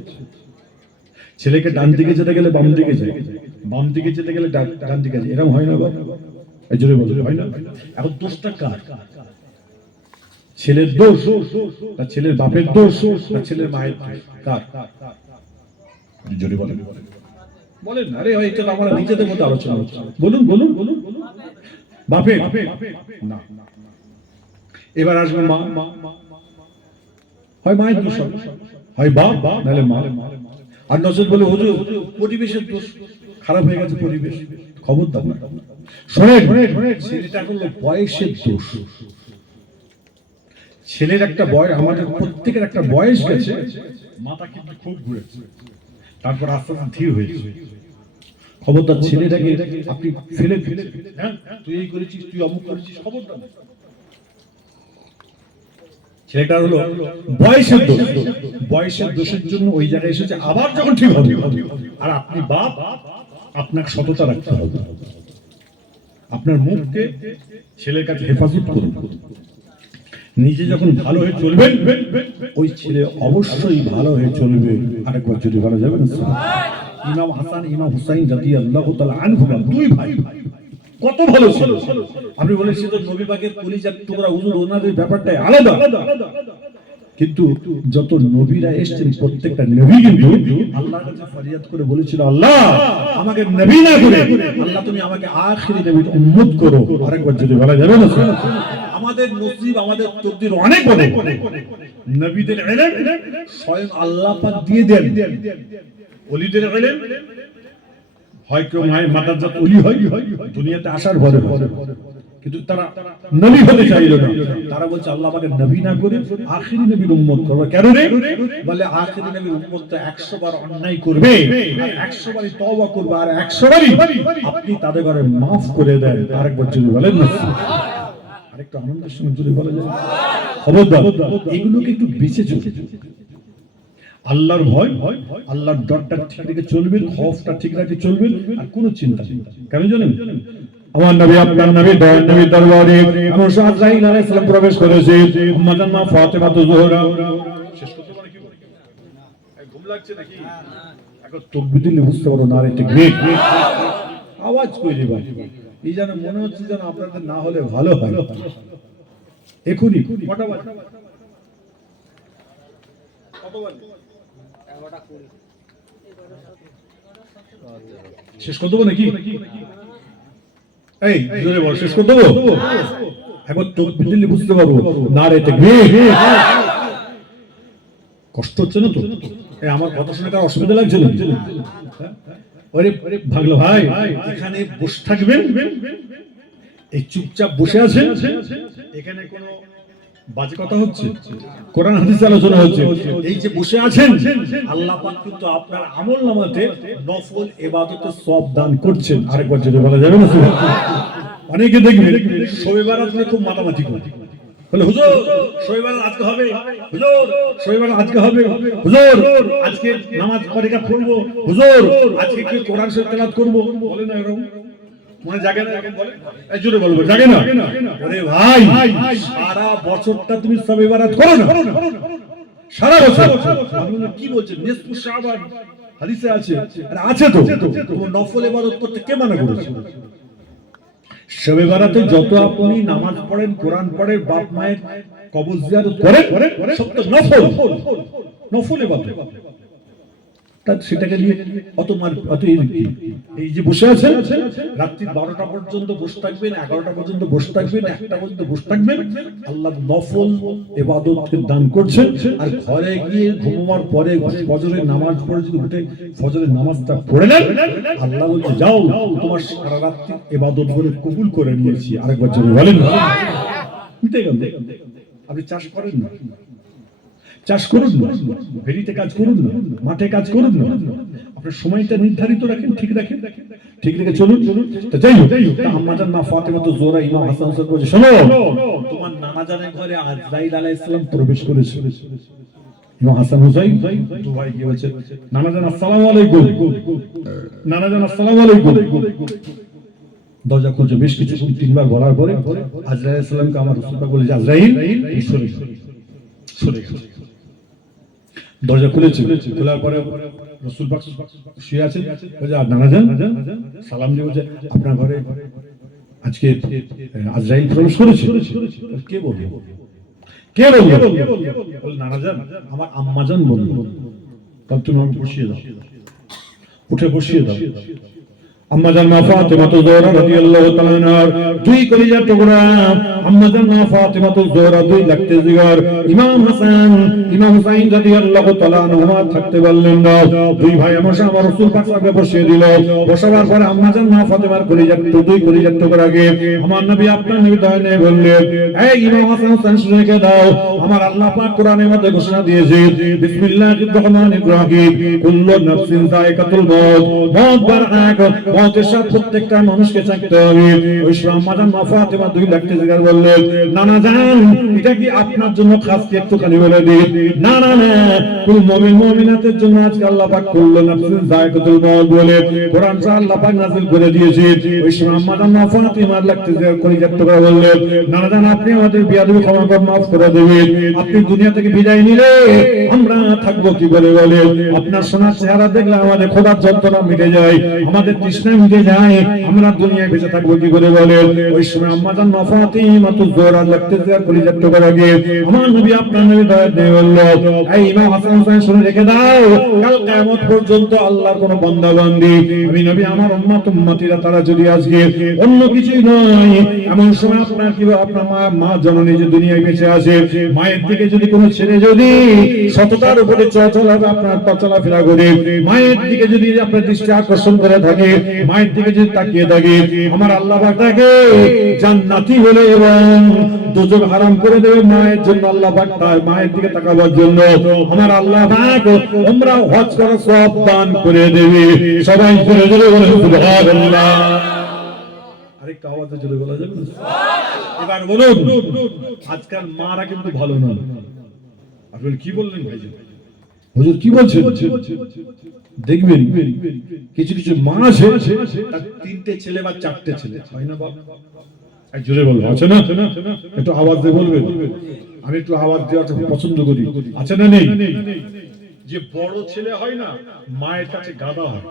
ছেলেকে ডান দিকে যেতে গেলে বাম দিকে যায়, বাম দিকে যেতে গেলে ডান দিকে যায়, এরকম হয় না বাবা? এই জোরে বলতে হয় না। এখন দোষটা কার? ছেলের দোষ না ছেলের বাপের দোষ না ছেলের মায়ের দোষ? কার? জোরে বলেন, বলেন। আরে এটা তো আমরা নিজেদের মধ্যে আলোচনা হচ্ছে, বলুন বলুন বলুন। বাপের না, এবার আসবে মা, হয় মায়ের দোষ, হয় বাপ নাহলে মা। আর নজর বলে হুজুর পরিবেশের দোষ, খারাপ হয়ে গেছে পরিবেশ। খবরদার না, শোনেন, ছেলেটা হলো বয়সের দোষ। ছেলের একটা বয়স, আমাদের প্রত্যেকের একটা বয়স গেছে, মাথা কিন্তু খুব ঘুরেছে, তারপর আস্তে আস্তে ধীর হয়েছে। খবরদার ছেলেটাকে আপনি ফেলে ফেলে, হ্যাঁ তুই এই করেছিস, তুই অমুক করেছিস, খবরদার। ছেলেটা হলো বয়সের দোষ, বয়সের দোষের জন্য ওই জায়গায় এসেছে। আবার যখন ঠিক হবে, আর আপনি বাপ, আপনাকে সততা রাখতে হবে, আপনার মুখকে ছেলের কাছে হেফাজত করুন। নিজে যখন ভালো হয়ে চলবেন ওই ছেলে অবশ্যই ভালো হয়ে চলবে। আরেকবার যদি বলা যাবে না, ইমাম হাসান ইমাম হুসাইন রাদিয়াল্লাহু তাআলা আনহুমা দুই ভাই, কত ভালো ছিল। আপনি বলেছেন তো নবী পাকের কলিজার টুকরা হুজুর, ওনাদের ব্যাপারটাই আলাদা। কিন্তু যত নবীরা এসেছেন প্রত্যেকটা নবী কিন্তু আল্লাহর কাছে ফরিয়াদ করে বলেছিল, আল্লাহ আমাকে নবী না করে আল্লাহ তুমি আমাকে আখিরি নবীর উম্মত করো। আরেকবার যদি বলা যাবে না, আমাদের নসিব আমাদের তকদির অনেক বড়। নবীদের ইলম স্বয়ং আল্লাহ পাক দিয়ে দেন, ওলিদের ইলম হয় কেউ মাদারজাত ওলি হয় দুনিয়াতে আসার পরে, কিন্তু তারা নবী হতে চাইল না। তারা বলছে আল্লাহ আমাকে নবী না করে আখিরি নবীর উম্মত করো। কেন রে? বলে আখিরি নবীর উম্মতটা 100 বার অন্যায় করবে, 100 বারই তওবা করবে, আর 100 বারই আপনি তাদের ঘরে maaf করে দেন। আরেকবার যদি বলেন না, আরেকটু আনন্দের সঙ্গে যদি বলা যায়, খবরদার এগুলোকে একটু বেঁচে চলতে, আল্লাহর ভয়, আল্লাহর ডরটা ঠিক রেখে চলবেন, খৌফটা ঠিক রেখে চলবেন, আর কোনো চিন্তা নেই। কেন জানেন? আমার নবী আপনার নবী দয়ার নবী দরবারে মুসা আজরাইল আলাইহিস সালাম প্রবেশ করেছে। উম্মাতুন মা ফাতেমা যুহরা শেষ করতে পারে কি বলে? ঘুম লাগছে নাকি? এখন তাকবীর দিলে বুঝতে পারো না, এটা গ্রেট আওয়াজ কই দিবা। এই যেন মনে হচ্ছে যেন আপনাদের না হলে ভালো হয়। এখুনি কটা বাজে? কত বাজে? শেষ করে দেবো নাকি? এই জোরে বল, শেষ করে দেবো? এখন তো দিল্লি বুঝতে পারবো না রে, কষ্ট হচ্ছে না তো? আমার কথা শুনে কার অসুবিধা লাগছে না? ওরে ভাগলো ভাই, এখানে বসে থাকবেন, এই চুপচাপ বসে আছেন, এখানে কোনো বাজে কথা হচ্ছে, কোরআন হাদিস আলোচনা হচ্ছে, এই যে বসে আছেন আল্লাহ পাক কিন্তু আপনার আমলনামাতে নফল ইবাদতের সওয়াব দান করছেন। আরেকবার যদি বলা যাবে না, অনেকে দেখবেন শবে বারাত নিয়ে খুব মাতামাতি করে, বলে হুজুর শবে বারাত আজকে হবে, হুজুর শবে বারাত আজকে হবে, হুজুর আজকে নামাজ পড়া পড়বো, হুজুর আজকে কি কোরআন শরীফ তেলাওয়াত করব, বলে না এরকম? মনে জাগে না? বলে এই জোরে বলবো, জাগে না? আরে ভাই সারা বছরটা তুমি শবে বারাত করো না, সারা বছর। আমি বলি কি বলছেন, নিসফু শাবান হাদিসে আছে, আরে আছে তো, তোমার নফল ইবাদত করতে কে মানা করেছে? শবে বারাতে যত আপনি নামাজ পড়েন, কোরআন পড়েন, বাপ মায়ের কবর জিয়ারত করেন, সব তো নফল, নফল ইবাদত। সেটাকে নিয়ে এই যে বসে আছেন, রাত্রি 12টা পর্যন্ত বসে থাকবেন, 11টা পর্যন্ত বসে থাকবেন, 1টা পর্যন্ত বসে থাকবেন, আল্লাহ নফল ইবাদতকে দান করছেন। আর ঘরে গিয়ে ঘুমানোর পরে ফজরের নামাজ পড়ে যদি উঠে ফজরের নামাজটা পড়ে নেন, আল্লাহ বলছে যাও, তোমার সারা রাত্রি ইবাদত করে কবুল করে নিয়েছি। আরেকবার জন্য বলেন, আপনি চাষ করেন না, চাষ করুন না, ভেরিতে কাজ করুন না, মাঠে কাজ করুন না, আপনার সময়টা নির্ধারিত রাখেন, ঠিক রাখেন, ঠিক রেখে চলুন। তো যাই হোক, আম্মাজান মা ফাতেমা তো জোহরা ইমাম হাসান হুসাইন বলছে, শোনো, তোমার নানা জানের ঘরে আজরাইল আলাইহিস সালাম প্রবেশ করেছে। ইমাম হাসান হুসাইন দুভাই কি বলছে, নানা জান আসসালামু আলাইকুম, নানা জান আসসালামু আলাইকুম। দরজা খুলছে, বেশ কিছু 3বার বলার পরে আজরাইল আলাইহিস সালামকে আমার রাসূল পাক বলে যে আজরাইল সরে গেছে। দরজা খুলেছে, খোলার পরে রাসূল পাক শুয়ে আছেন, বলে নানা জান সালাম দিয়ে বলছে আপনার ঘরে আজকে আজরাইল প্রবেশ করেছে। কে বলবে, কে বলবে? বলে নানা জান আমার আম্মা জান বলল। তাহলে তুমি আমাকে বসিয়ে দাও, উঠে বসিয়ে দাও। আম্মা জান মা ফাতেমা তো জোহরা রাদিয়াল্লাহু তাআলা আনহার দুই কলিজার টুকরা, আম্মা জান মা ফাতেমা তো জোহরা দুই লাগতে জিগার ইমাম হাসান ইমাম হুসাইন রাদিয়াল্লাহু তাআলা আনহুমা থাকতে বললেন না। দুই ভাই আমার রাসূল পাককে বসিয়ে দিল। বসাবার পরে আম্মা জান মা ফাতেমার কলিজার দুই কলিজার টুকরাকে আমার নবী আপনার নবী দয়ানে বললেন, এই ইমাম হাসান হুসাইন শুনে রেখে দাও, আমার আল্লাহ পাক কোরআনের মধ্যে ঘোষণা দিয়েছে, বিসমিল্লাহির রহমানির রহিম, কুল্লু নাফসিন যায়কাতুল মউত, মউত বারআক, মউতের সাথে প্রত্যেকটা মানুষকে চাইতে হবে। ওই সময় আম্মা জান মা ফাতেমা দুই লাগতে জিগার বললেন, নানা জান এটা কি আপনার জন্য খাস কি একটুখানি বলে দিন? না না না, কুল মুমিন মুমিনাতের জন্য আজকে আল্লাহ পাক কুল্লু নাফসিন যায়কাতুল মউত বলে কোরআন টা আল্লাহ পাক নাযিল করে দিয়েছে। ওই সময় আম্মা জান মা ফাতেমা লাগতে জিগার করে যাত্রা করে বললেন, নানা জান আপনি আমাদের বিয়াদবি ক্ষমা করে মাফ করে দেবেন, আপনি দুনিয়া থেকে বিদায় নিলে আমরা থাকবো কি করে? বলে আপনার সোনার চেহারা দেখলে আমাদের খোদার যন্ত্রণা মিটে যায়, আমাদের তৃষ্ণা মিটে যায়, আমরা দুনিয়ায় বেঁচে থাকবো কি করে? বলে ওই সময় আম্মা জান মা ফাতেমা তো জোহরা লাগতে জিগার করে যাত্রা করে আগে আমার নবী আপনার নবী দয়া দিয়ে বলল, এই ইমাম হাসান হুসাইন শুনে রেখে দাও, কাল কিয়ামত পর্যন্ত আল্লাহর কোন বান্দা বান্দি আমি নবী আমার উম্মতিরা তারা যদি আজকে অন্য কিছুই নয়, এমন সময় আপনার কি আপনার মা জননী যে দুনিয়ায় বেঁচে আছে, মায়ের দিকে যদি কোনো ছেলে যদি সততার উপরে চলাফেরা আপনার চলাফেরা করে মায়ের দিকে যদি আপনার দৃষ্টি আকর্ষণ করে থাকে, মায়ের দিকে যদি তাকিয়ে থাকে, আমার আল্লাহ পাক তাকে জান্নাতি বলে এবং দোজখ হারাম করে দেবে মায়ের জন্য। আল্লাহ পাক মায়ের দিকে তাকাবার জন্য আমার আল্লাহ পাক উমরা হজ করার সওয়াব দান করে দেবে। সবাই জোরে জোরে বলেন সুবহানাল্লাহ। আরেকটা আওয়াজে জোরে বলা যাবে না? এবার বলুন, আজকাল মারা কিন্তু ভালো না। আপনি কি বললেন ভাইজান? হুজুর কি বলছেন? দেখবেন কিছু কিছু মা আছে তার 3টে ছেলে বা 4টে ছেলে হয় না বাবা? জোরে বলবো, আছে না? একটু আওয়াজ দিয়ে বলবেন, আমি একটু আওয়াজ দেওয়াটা পছন্দ করি। আছে না নেই? যে বড় ছেলে হয় না মায়ের কাছে গাদা হয়।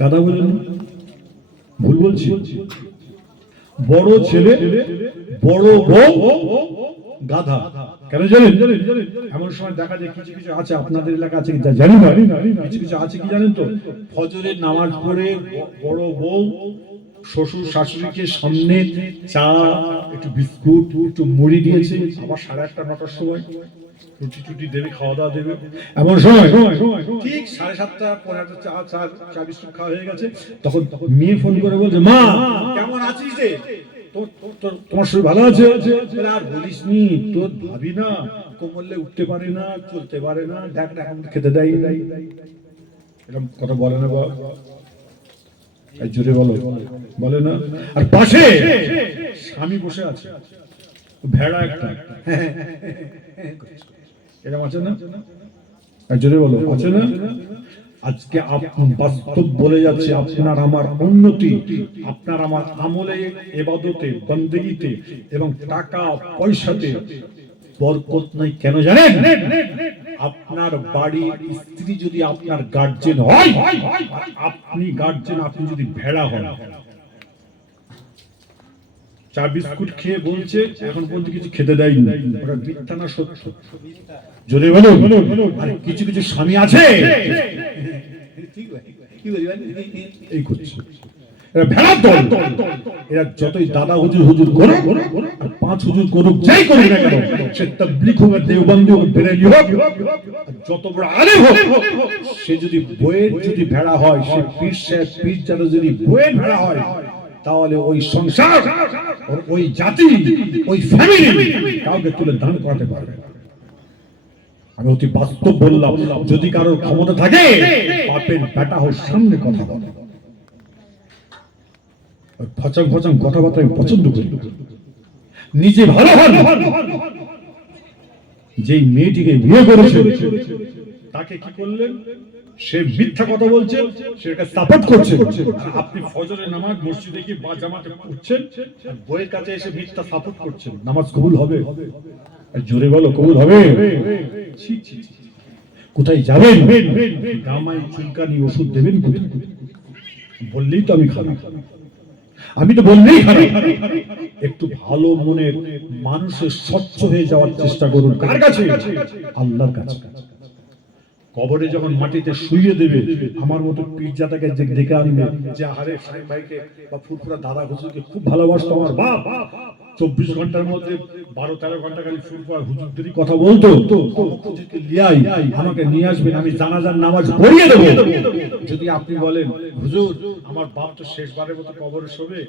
গাদা বলেন, ভুল বলছি? বড় ছেলে বড় বউ গাধা। কেন জানেন? এমন সময় দেখা যায় কিছু কিছু আছে, আপনাদের এলাকা আছে কি জানি না, কিছু কিছু আছে কি জানেন তো, ফজরের নামাজ পড়ে বড় বউ শ্বশুর শাশুড়িকে সামনে চা, একটু বিস্কুট, একটু মুড়ি দিয়েছে, আবার 8:30 9টার সময় রুটি টুটি দেবে, খাওয়া দাওয়া দেবে। এমন সময় ঠিক 7:30 পরে চা বিস্কুট খাওয়া হয়ে গেছে, তখন মেয়ে ফোন করে বলছে, মা কেমন আছিস রে? তোমার শরীর ভালো আছে? আর বলিস নি, তোর ভাবি না কোমলে উঠতে পারে না, চলতে পারে না, দেখ না এখন খেতে দেয়। এরকম কথা বলে না বাবা? জোরে বলো, বলে না? আর পাশে স্বামী বসে আছে, ভেড়া একটা, এরকম আছে না? জোরে বলো, আছে না? আজকে বাস্তব বলে যাচ্ছে, আপনার আমার উন্নতি, আপনার আমার আমলে, ইবাদতে, বন্দেগীতে এবং টাকা পয়সাতে বরকত নাই। কেন জানেন? আপনার বাড়ির স্ত্রী যদি আপনার গার্জেন হয়, আপনি গার্জেন, আপনি যদি ভেড়া হন, চা বিস্কুট খেয়ে বলছে এখন পর্যন্ত কিছু খেতে দেয়নি, ওটা মিথ্যা না সত্য? জোরে বলো। আর কিছু কিছু স্বামী আছে এই করছে, এরা ভেড়ার দল। এরা যতই দাদা হুজুর হুজুর করুক আর 5 হুজুর করুক, যাই করুক না কেন, সে তাবলীগ হোক, দেওবন্দি হোক, বেরেলি হোক, যত বড় আলেম হোক, সে যদি বইয়ের যদি ভেড়া হয়, সে পীর সাহেব পীর জাদা যদি বইয়ের ভেড়া হয়, তাহলে ওই সংসার, ওই জাতি, ওই ফ্যামিলি কাউকে তুলে দান করাতে পারবে না। আমি অতি বাস্তব বললাম, যদি কারোর ক্ষমতা থাকে, বাপের বেটা হোক, সামনে কথা বলে। ফচং ফচং কথাবার্তা আমি পছন্দ করি। নিজে ভালো হন, যেই মেয়েটিকে বিয়ে করেছে তাকে কি করলেন? সে মিথ্যা কথা বলছে, সেটা সাপোর্ট করছে। আপনি ফজরের নামাজ মসজিদে গিয়ে বা জামাতে পড়ছেন, বইয়ের কাছে এসে মিথ্যা সাপোর্ট করছেন, নামাজ কবুল হবে? জোরে বলো, কবুল হবে? কোথায় যাবেন? গামাই চুলকানি ওষুধ দেবেন কোথায়? বললেই তো আমি খারাপ, আমি তো বললেই খারাপ। একটু ভালো মনের মানুষের স্বচ্ছ হয়ে যাওয়ার চেষ্টা করুন। কার কাছে? আল্লাহর কাছে। কবরে যখন মাটিতে শুইয়ে দেবে, আমার মতো পীরজাদাকে ডেকে আনবে, যে আরে সাহেব ভাইকে বা ফুরফুরা দাদা হুজুরকে খুব ভালোবাসতো আমার বাপ, 24 ঘন্টার মধ্যে 12-13 ঘন্টা খালি ফুরফুরা হুজুরদেরই কথা বলতো, হুজুরকে লিয়াই, আমাকে নিয়ে আসবেন, আমি জানাজার নামাজ পড়িয়ে দেব। যদি আপনি বলেন হুজুর আমার বাপ তো শেষবারের মতো কবরে শোবে,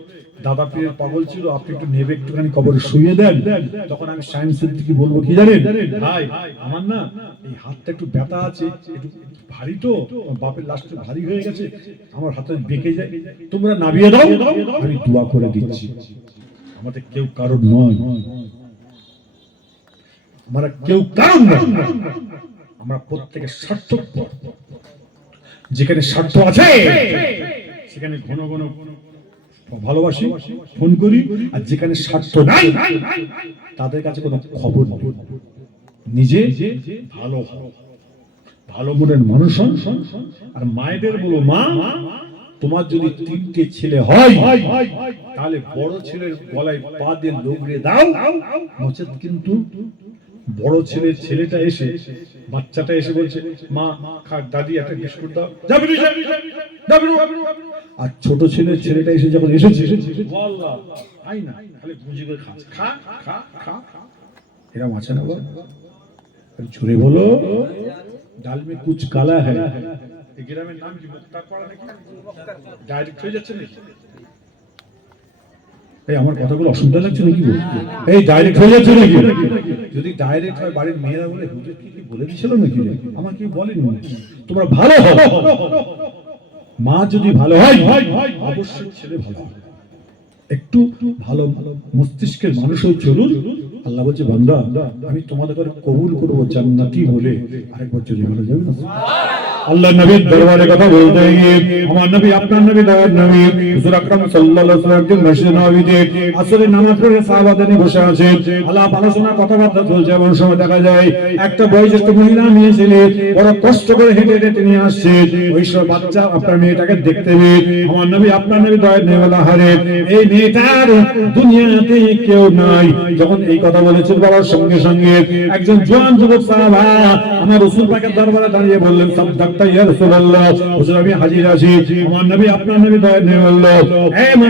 দাদা পীরের পাগল ছিল, আপনি একটু নেবে একটুখানি কবরে শুইয়ে দেন, তখন আমি সায়েন্সের দিকে বলবো কি জানেন, ভাই আমার না এই হাতটা একটু ব্যথা আছে, একটু ভারী, তো বাপের লাশটা ভারী হয়ে গেছে, আমার হাতে বেঁকে যায়, তোমরা নামিয়ে দাও, আমি দোয়া করে দিচ্ছি। আমাদের কেউ কারণ নয়, আমরা কেউ কারণ নয়, আমরা প্রত্যেকের স্বার্থপর। যেখানে স্বার্থ আছে সেখানে ঘন ঘন ভালোবাসি, ফোন করি, আর যেখানে স্বার্থ নাই তাদের কাছে কোনো খবর নেই। নিজে ভালো ভালো মনের মানুষ হন। আর মায়েদের বলো, মা তোমার যদি 3টে ছেলে হয়, তাহলে বড় ছেলের গলায় পা দিয়ে লগড়ে দাও, নচেত কিন্তু বড় ছেলেটা এসে, বাচ্চাটা এসে বলছে, মা দাদি একটা বিস্কুট দাও, আর ছোট ছেলেটা এসে যখন এসেছে, এরকম আছে না? ছুড়ে বলো, ডাল মে কুছ কালা হ্যায়। এই গ্রামের নাম কি? মুক্তারপাড়া নাকি? ডাইরেক্ট হয়ে যাচ্ছে নাকি? এই আমার কথাগুলো অসুবিধা লাগছে নাকি? এই ডাইরেক্ট হয়ে যাচ্ছে নাকি? যদি ডাইরেক্ট হয়, বাড়ির মেয়েরা বলে হুজুর কি বলে দিয়েছিল নাকি? আমার কি বলেনি। তোমরা ভালো হও, মা যদি ভালো হয় অবশ্যই ছেলে ভালো হবে। একটু ভালো মস্তিষ্কের মানুষ হয়ে চলুন। আল্লাহ বলছে, বান্দা আমি তোমাদের কবুল করবো জান্নাতি বলে। আরেকবার চলে বলা যাবে না? আল্লাহ নবীর দরবারে কথা বলতে গিয়ে আমার নবী, আপনার নবী, দয়ার নবী হুজুর আকরাম সাল্লাল্লাহু আলাইহি ওয়াসাল্লাম মসজিদে নববীতে আসরের নামাজ পড়ে সাহাবাদের নিয়ে বসে আছে, আলাপ আলোচনা কথাবার্তা চলছে। এমন সময় দেখা যায় একটা বয়োজ্যেষ্ঠ মহিলা মেয়ে ছেলে বড় কষ্ট করে হেঁটে হেঁটে তিনি আসছে। ওই সব বাচ্চা আপনার মেয়েটাকে দেখতে পেয়ে আমার নবী, আপনার নবী, দয়ার নবী বলা, হারে এই মেয়েটার দুনিয়াতে কেউ নাই। যখন এই কথা বলেছেন, বলার সঙ্গে সঙ্গে একজন জোয়ান যুবক সাহাবা আমার রাসূল পাকের দরবারে দাঁড়িয়ে বললেন, সাদ্দাকতা ইয়া রাসূলুল্লাহ, হুজুর আমি হাজির আছি। আমার নবী, আপনার নবী, দয়ার নবী বলল, এই মা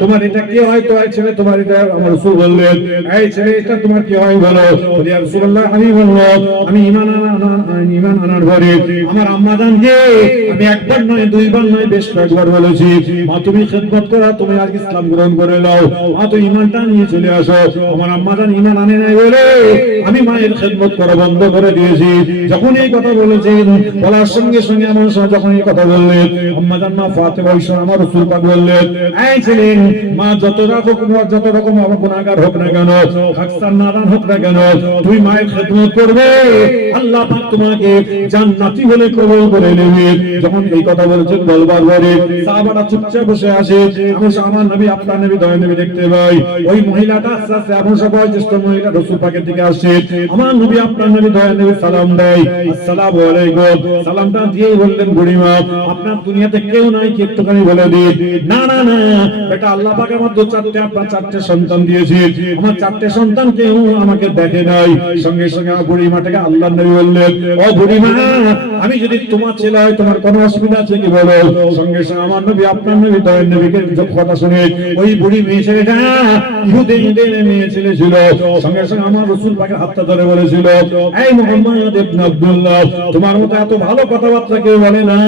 তোমার এটা কি হয়? তো এই ছেলে তোমার এটা? আমার রাসূল বললেন, এই ছেলে এটা তোমার কি হয় বলো? বলি ইয়া রাসূলুল্লাহ, আমি বলল আমি ঈমান আনার পরে আমার আম্মা জানকে আমি একবার নয়, দুইবার নয়, বেশ কয়েকবার বলেছি, মা তুমি খিদমত করো, তুমি আজ ইসলাম গ্রহণ করে নাও, মা তুমি ঈমানটা নিয়ে চলে আসো। আমার আম্মা জান ঈমান আনে নাই বলে আমি মায়ের খিদমত করা বন্ধ করে দিয়েছি। যখন এই কথা বলেছেন, বলার সঙ্গে সঙ্গে আমার সঙ্গে যখন এই কথা বললেন, আম্মা জান মা ফাতেমা ঈশা আমার রাসূল পাক বললেন, এই ছেলেন মা যত রকম গুনাহগার হোক না কেন, খাকসার নাদান হোক না কেন, তুই মায়ের খেদমত করবে, আল্লাহ পাক তোমাকে জান্নাতি বলে কবুল করে নেবে। যখন এই কথা বলেছেন বলবার পরে সাহাবারা চুপচাপ বসে আসে। আমার নবী আপনার নবী দয়া নবী দেখতে পাই ওই মহিলাটা আস্তে আস্তে এমন সব বয়োজ্যেষ্ঠ মহিলা রাসূল পাকের দিকে আসে। আমার নবী আপনার নবী দয়া নবী সালাম দেয়, আসসালামু আলাইকুম। সালামটা দিয়ে বললেন, বুড়িমা আপনার দুনিয়াতে কেউ নাই কি একটুখানি বলে দিন। না না না বেটা, আল্লাহ পাক আমার চারটে সন্তান দিয়েছে, আমার চারটে সন্তান কেউ আমাকে দেখে নাই। সঙ্গে সঙ্গে আমার বুড়িমাটাকে আল্লাহর নবী বললেন, ও বুড়িমা আমি যদি তোমার ছেলে হয় তোমার কোনো অসুবিধা আছে কি বলো। সঙ্গে সঙ্গে আমার নবী আপনার নবী দয়া নবীকে কথা শুনে ওই বুড়ি মেয়ে ছেলেটা ইহুদের মেয়ে ছেলে ছিল, সঙ্গে সঙ্গে আমার রাসূল পাকের হাতটা ধরে বলেছিল, এই মুহাম্মদ ইবনে আব্দুল্লাহ তোমার মতো এত ভালো কথাবার্তা কেউ বলে না,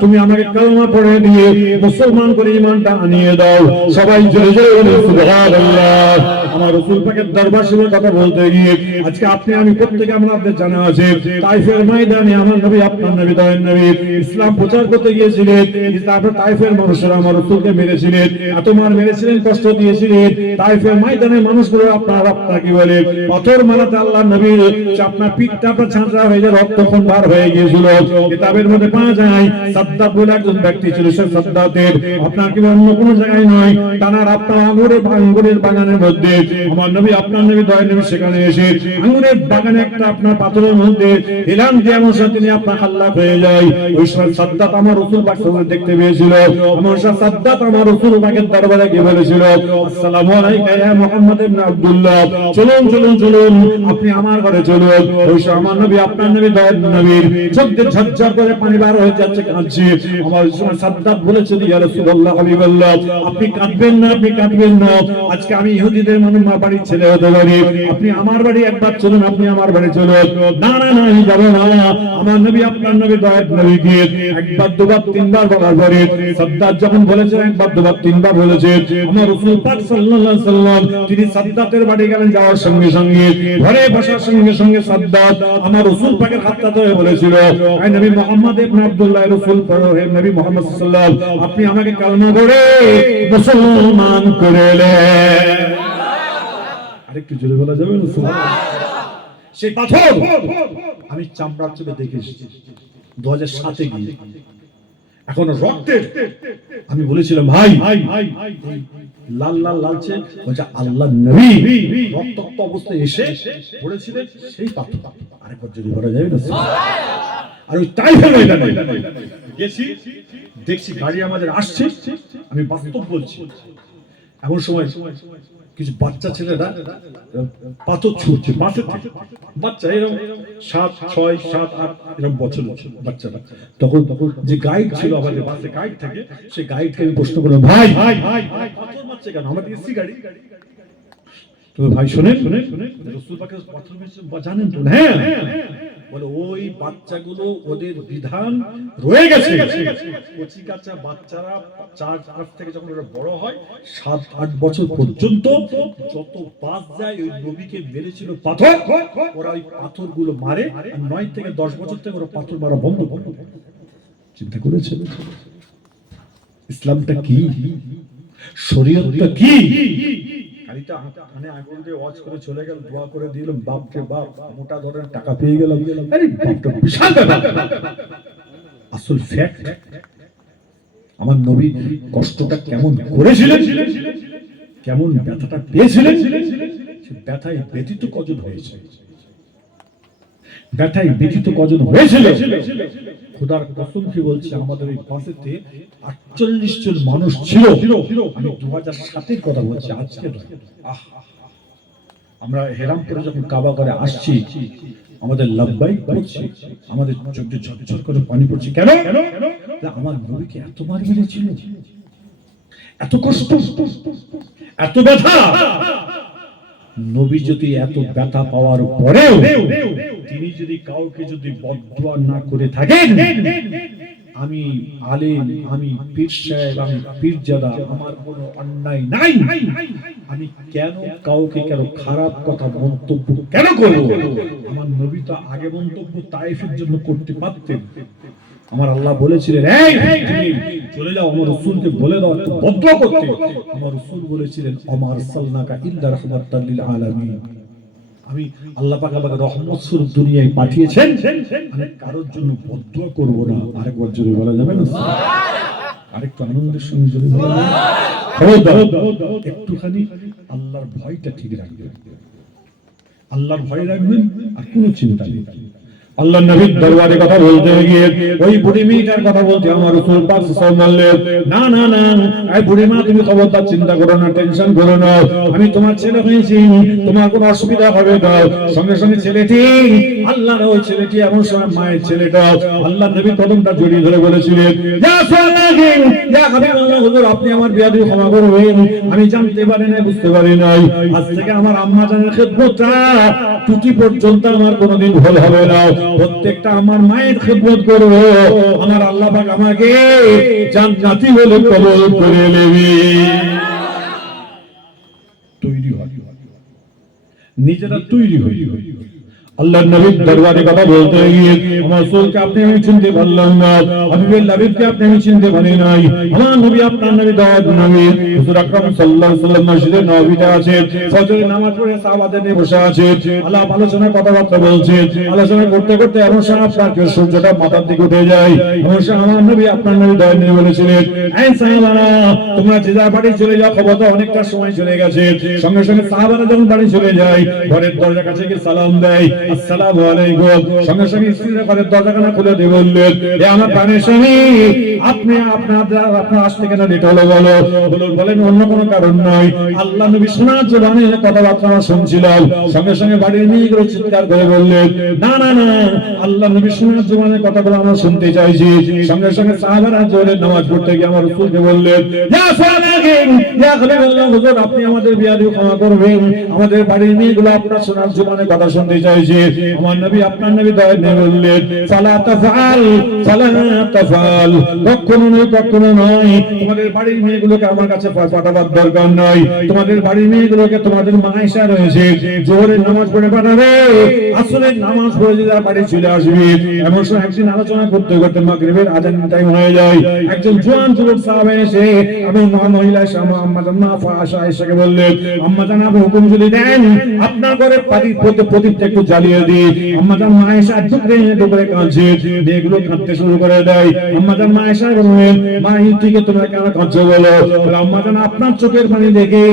তুমি আমাকে কালেমা পড়ে দিয়ে মুসলমান করে ঈমানটা আনিয়ে দাও। সবাই জোরে জোরে বলে সুবহানাল্লাহ। আমার রাসূল পাকের দরবার শরীফে কথা বলতে গিয়ে আজকে আপনি আমি প্রত্যেকে আমাদের জানা আছে তাইফের ময়দানে আমার নবী আপনার নবী দয়ার নবী ইসলাম প্রচার করতে গিয়েছিলেন। তারপর তাইফের মানুষরা আমার রাসূলকে মেরেছিলেন, এত মার মেরেছিলেন, কষ্ট দিয়েছিলেন। তাইফের ময়দানে মানুষগুলো আপনার কি বলে পাথর মারাতে আল্লাহ নবীর আপনার পিঠটা আপনার ছাঁচড়া হয়ে যায়, রক্তক্ষরণ বার হয়ে গিয়েছিল। কিতাবের মধ্যে পাওয়া যায় সাদ্দাত বলে একজন ব্যক্তি ছিল, সে সাদ্দাতের আপনার কি অন্য কোনো জায়গায় নয়, টানার আপনার আঙ্গুরের বাগানের মধ্যে আমার নবী আপনার নবী দয়ার নবী সেখানে এসে আঙ্গুরের বাগানে একটা আপনার পাথরের মধ্যে এলান যেমন তিনি আপনার হাল্লাক হয়ে যায়। ওই সময় সাদ্দাত আমার রাসূল পাক দেখতে পেয়েছিল। আমার সাদ্দাত আমার রাসূল পাকের দরবারে গিয়ে বলেছিল, আসসালামু আলাইকা ইয়া মুহাম্মদ ইবনে আব্দুল্লাহ, চলুন চলুন চলুন আপনি আমার ঘরে চলুন। ওই সময় আমার নবী আপনার নবী দয়ার নবীর চোখ দিয়ে ঝরঝর করে পানি বার হয়ে যাচ্ছে, কাঁদছে। আমার সাদ্দাত বলেছিল, ইয়া রাসূলুল্লাহ হাবিবাল্লাহ আপনি কাঁদবেন না, আপনি কাঁদবেন না, আজকে আমি ইহুদিদের বাড়ির ছেলে হতে পারি, আপনি আমার বাড়ি একবার চলুন, আপনি আমার বাড়ি চলুন। না না না আমি যাব না। আমার নবী আপনার নবী দয়ার নবীকে একবার দুবার তিনবার বলার পরে সাদ্দাত যখন বলেছে একবার দুবার তিনবার বলেছে, আমার রাসূল পাক সাল্লাল্লাহু আলাইহি সাল্লাম তিনি সাদ্দাতের বাড়ি গেলেন। যাওয়ার সঙ্গে সঙ্গে ঘরে বসার সঙ্গে সঙ্গে সাদ্দাত আমার রাসূল পাকের হাতটা ধরে বলেছিল, এই নবী মুহাম্মদ ইবনে আব্দুল্লাহ রাসূল হে নবী মুহাম্মদ সাল্লাল্লাহু আলাইহি সাল্লাম আপনি আমাকে কালেমা পড়ে মুসলমান করেলেন। আরেকটু জোরে বলা যাবে না সুবহানাল্লাহ। সেই পাথর আমি চামড়ার চোখে দেখে এসেছি 2007-এ গিয়ে, এখন রক্তের। আমি বলেছিলাম ভাই লাল লাল লালচে, বলছে আল্লাহ নবী রক্তাক্ত অবস্থায় এসে পড়েছিলেন সেই পাথর। আরেকবার যদি বলা যাবে না সুবহানাল্লাহ। আর ওই তাইফের ময়দানে গেছি, দেখছি গাড়ি আমাদের আসছে, আমি বাস্তব বলছি, এমন সময় কিছু বাচ্চা ছেলেরা পাথর ছুটছে, বাচ্চা এরকম 7, 6, 7, 8 এরকম বছর বাচ্চারা। তখন যে গাইড ছিল আমাদের বাসে, গাইড থাকে, সেই গাইডকে আমি প্রশ্ন করলাম, ভাই পাথর মারছে কেন, আমাদের এসি গাড়ি। তো ভাই শোনেন রাসূল পাকের পাথর মেরেছে জানেন তো? হ্যাঁ। বলে ওই বাচ্চাগুলো ওদের বিধান রয়ে গেছে, কচি কাঁচা বাচ্চারা 4-5 থেকে যখন ওরা বড় হয় 7-8 বছর পর্যন্ত যত বাস যায় ওই নবীকে মেরেছিল পাথর, ওরা ওই পাথরগুলো মারে। আর 9 থেকে 10 বছর থেকে ওরা পাথর মারা বন্ধ করে। চিন্তা করেছে ইসলামটা কি, শরীয়তটা কি? গাড়িটা কানে আঙুল দিয়ে ওয়াজ করে চলে গেল, দোয়া করে দিলাম, বাপকে বাপ মোটা ধরনের টাকা পেয়ে গেলাম। আরে বাপটা বিশাল ব্যাপার। আসল ফ্যাক্ট আমার নবী কষ্টটা কেমন করেছিলেন, কেমন ব্যথাটা পেয়েছিলেন, সে ব্যথায় ব্যথিত কজন হয়েছে, ব্যথায় ব্যথিত কজন হয়েছিল। খোদার কসম কি বলছি, আমাদের এই পাশেতে 48 জন মানুষ ছিল। আমি 2007-এর কথা বলছি, আজকে আমরা হেরামপুরে যখন কাবা করে আসছি, আমাদের লাব্বাইক পড়ছি, আমাদের চোখ দিয়ে ঝরঝর করে পানি পড়ছে। কেন? আমার নবীকে এত মার মেরেছিল, এত কষ্ট, এত ব্যথা। নবী যদি এত ব্যথা পাওয়ার পরেও তিনি যদি কাউকে যদি বদদুয়া না করে থাকেন, আমি আলেম, আমি পীর সাহেব, আমি পীরজাদা, আমার কোনো অন্যায় নাই, আমি কেন কাউকে কেন খারাপ কথা মন্তব্য কেন করব? আমার নবী তো আগে মন্তব্য তাইফের জন্য করতে পারতেন, আমার আল্লাহ বলেছিলেন এই তুমি চলে যাও, আমার রাসূলকে বলে দাও একটু বদলা করতে। আমার রাসূল বলেছিলেন আমার সাল্লাকা ইল্লা রাহমাতাল লিল আলামিন, আমি আল্লাহ পাক আমাকে রহমত স্বরূপ দুনিয়ায় পাঠিয়েছেন, আমি কারোর জন্য বদদুয়া করব না। আরেকবার জোরে বলা যাবে না? আরেকটু আনন্দের সঙ্গে জোরে বলা যাবে? একটুখানি আল্লাহর ভয়টা ঠিক রাখবেন, আল্লাহর ভয় রাখবেন, আর কোনো চিন্তা নেই। আল্লাহ নবীর দরবারে কথা বলতে গিয়ে ওই বুড়ি মেয়েটার কথা বলতে আমার রাসূল পাক সাল্লাল্লাহু আলাইহি ওয়াসাল্লাম না না না, এই বুড়ি মা তুমি খবরদার চিন্তা করো না, টেনশন করো না, আমি তোমার ছেলে হয়েছি, তোমার কোনো অসুবিধা হবে না। সঙ্গে সঙ্গে ছেলেটি, আল্লাহর ওই ছেলেটি এমন সময় মায়ের ছেলেটা আল্লাহ নবী কদমটা জড়িয়ে ধরে বলেছিলেন ইয়া সাল্লাল্লাহু ইয়া হাবিবাল্লাহ, হুজুর আপনি আমার বিয়াদবি ক্ষমা করবেন, আমি জানতে পারি না, বুঝতে পারি নাই, আজ থেকে আমার আম্মা জানের খিদমতটা টুটি পর্যন্ত আমার কোনোদিন ভুল হবে না, প্রত্যেকটা আমার মায়ের খিদমত করব, আমার আল্লাহ পাক আমাকে জান্নাতি বলে কবুল করে নেবেন। তৈরি হয়, নিজেরা তৈরি হই। আল্লাহর নবীর দরবারে কথা বলতে গিয়ে আমার রাসূলকে আপনি আমি চিনতে পারলাম না, হাবিবুল নবীকে আপনি আমি চিনতে পারি নাই, আমার নবী আপনার নবী দয়ার নবী হুজুর আকরাম সাল্লাল্লাহু আলাইহি ওয়াসাল্লাম মসজিদে নববীতে আছে, ফজরের নামাজ পড়ে সাহাবাদের নিয়ে বসে আছে, আলাপ আলোচনা কথাবার্তা বলছে, আলোচনা করতে করতে এমন সময় আপনার সূর্যটা মাথার দিকে উঠে যায়, এমন সময় আমার নবী আপনার নবী দয়ার নবী বলেছিলেন এই সাহাবারা তোমরা যে যার বাড়ি চলে যাও, খবর তো অনেকটা সময় চলে গেছে। সঙ্গে সঙ্গে সাহাবারা যখন বাড়ি চলে যায় ঘরের দরজার কাছে গিয়ে সালাম দেয় আসসালামু আলাইকুম, সঙ্গে সঙ্গে স্ত্রীরা ঘরের দরজাখানা খুলে দিয়ে বললেন এ আমার প্রাণের স্বামী আপনি আপনার আসতে কেন লেট হলো বলেন অন্য কোনো কারণ নয়, আল্লাহ নবী শোনার জবানে কথাবার্তা শুনছিলাম। সঙ্গে সঙ্গে বাড়ির মেয়েগুলো চিৎকার করে বললেন না না না, আল্লাহ নবী শোনার জবানে কথাগুলো আমরা শুনতে চাইছি। সঙ্গে সঙ্গে সাহাবারা জোরে নামাজ পড়তে গিয়ে আমার রাসূলকে বললেন ইয়া সালাকিন ইয়া হাবিবাল্লাহ, হুজুর আপনি আমাদের বিয়াদবি ক্ষমা করবেন, আমাদের বাড়ির মেয়েগুলো আপনার শোনার জবানে কথা শুনতে চাইছে। আমার নবী আপনার নবী দয়ার নবী বললেন ফালা তাফআল কখনো নয়, তোমাদের বাড়ির মেয়েগুলোকে আমার কাছে পাঠাবার দরকার নয়, তোমাদের বাড়ির মেয়েগুলোকে তোমাদের মা আয়েশা রয়েছে জোহরের নামাজ পড়ে পাঠাবে, আসরের নামাজ পড়ে যারা বাড়ি চলে আসবে। এমন সময় একদিন আলোচনা করতে করতে মাগরিবের আযান টাইম হয়ে যায়, একজন জওয়ান যুবক সাহাবা এসে এবং মহিলা আম্মা জান আয়েশাকে বললেন আম্মা জান আপনি হুকুম যদি দেন আপনার ঘরের প্রদীপটা একটু জ্বালিয়ে দিই। আম্মা জান আয়েশা ডুকরে কাঁদছে, মেয়েগুলো কাঁদতে শুরু করে দেয়। আম্মা জান আয়েশা বললেন মা এই থেকে তোমরা কেন কাঁদছো বলো? আম্মা জান আপনার চোখের পানি দেখে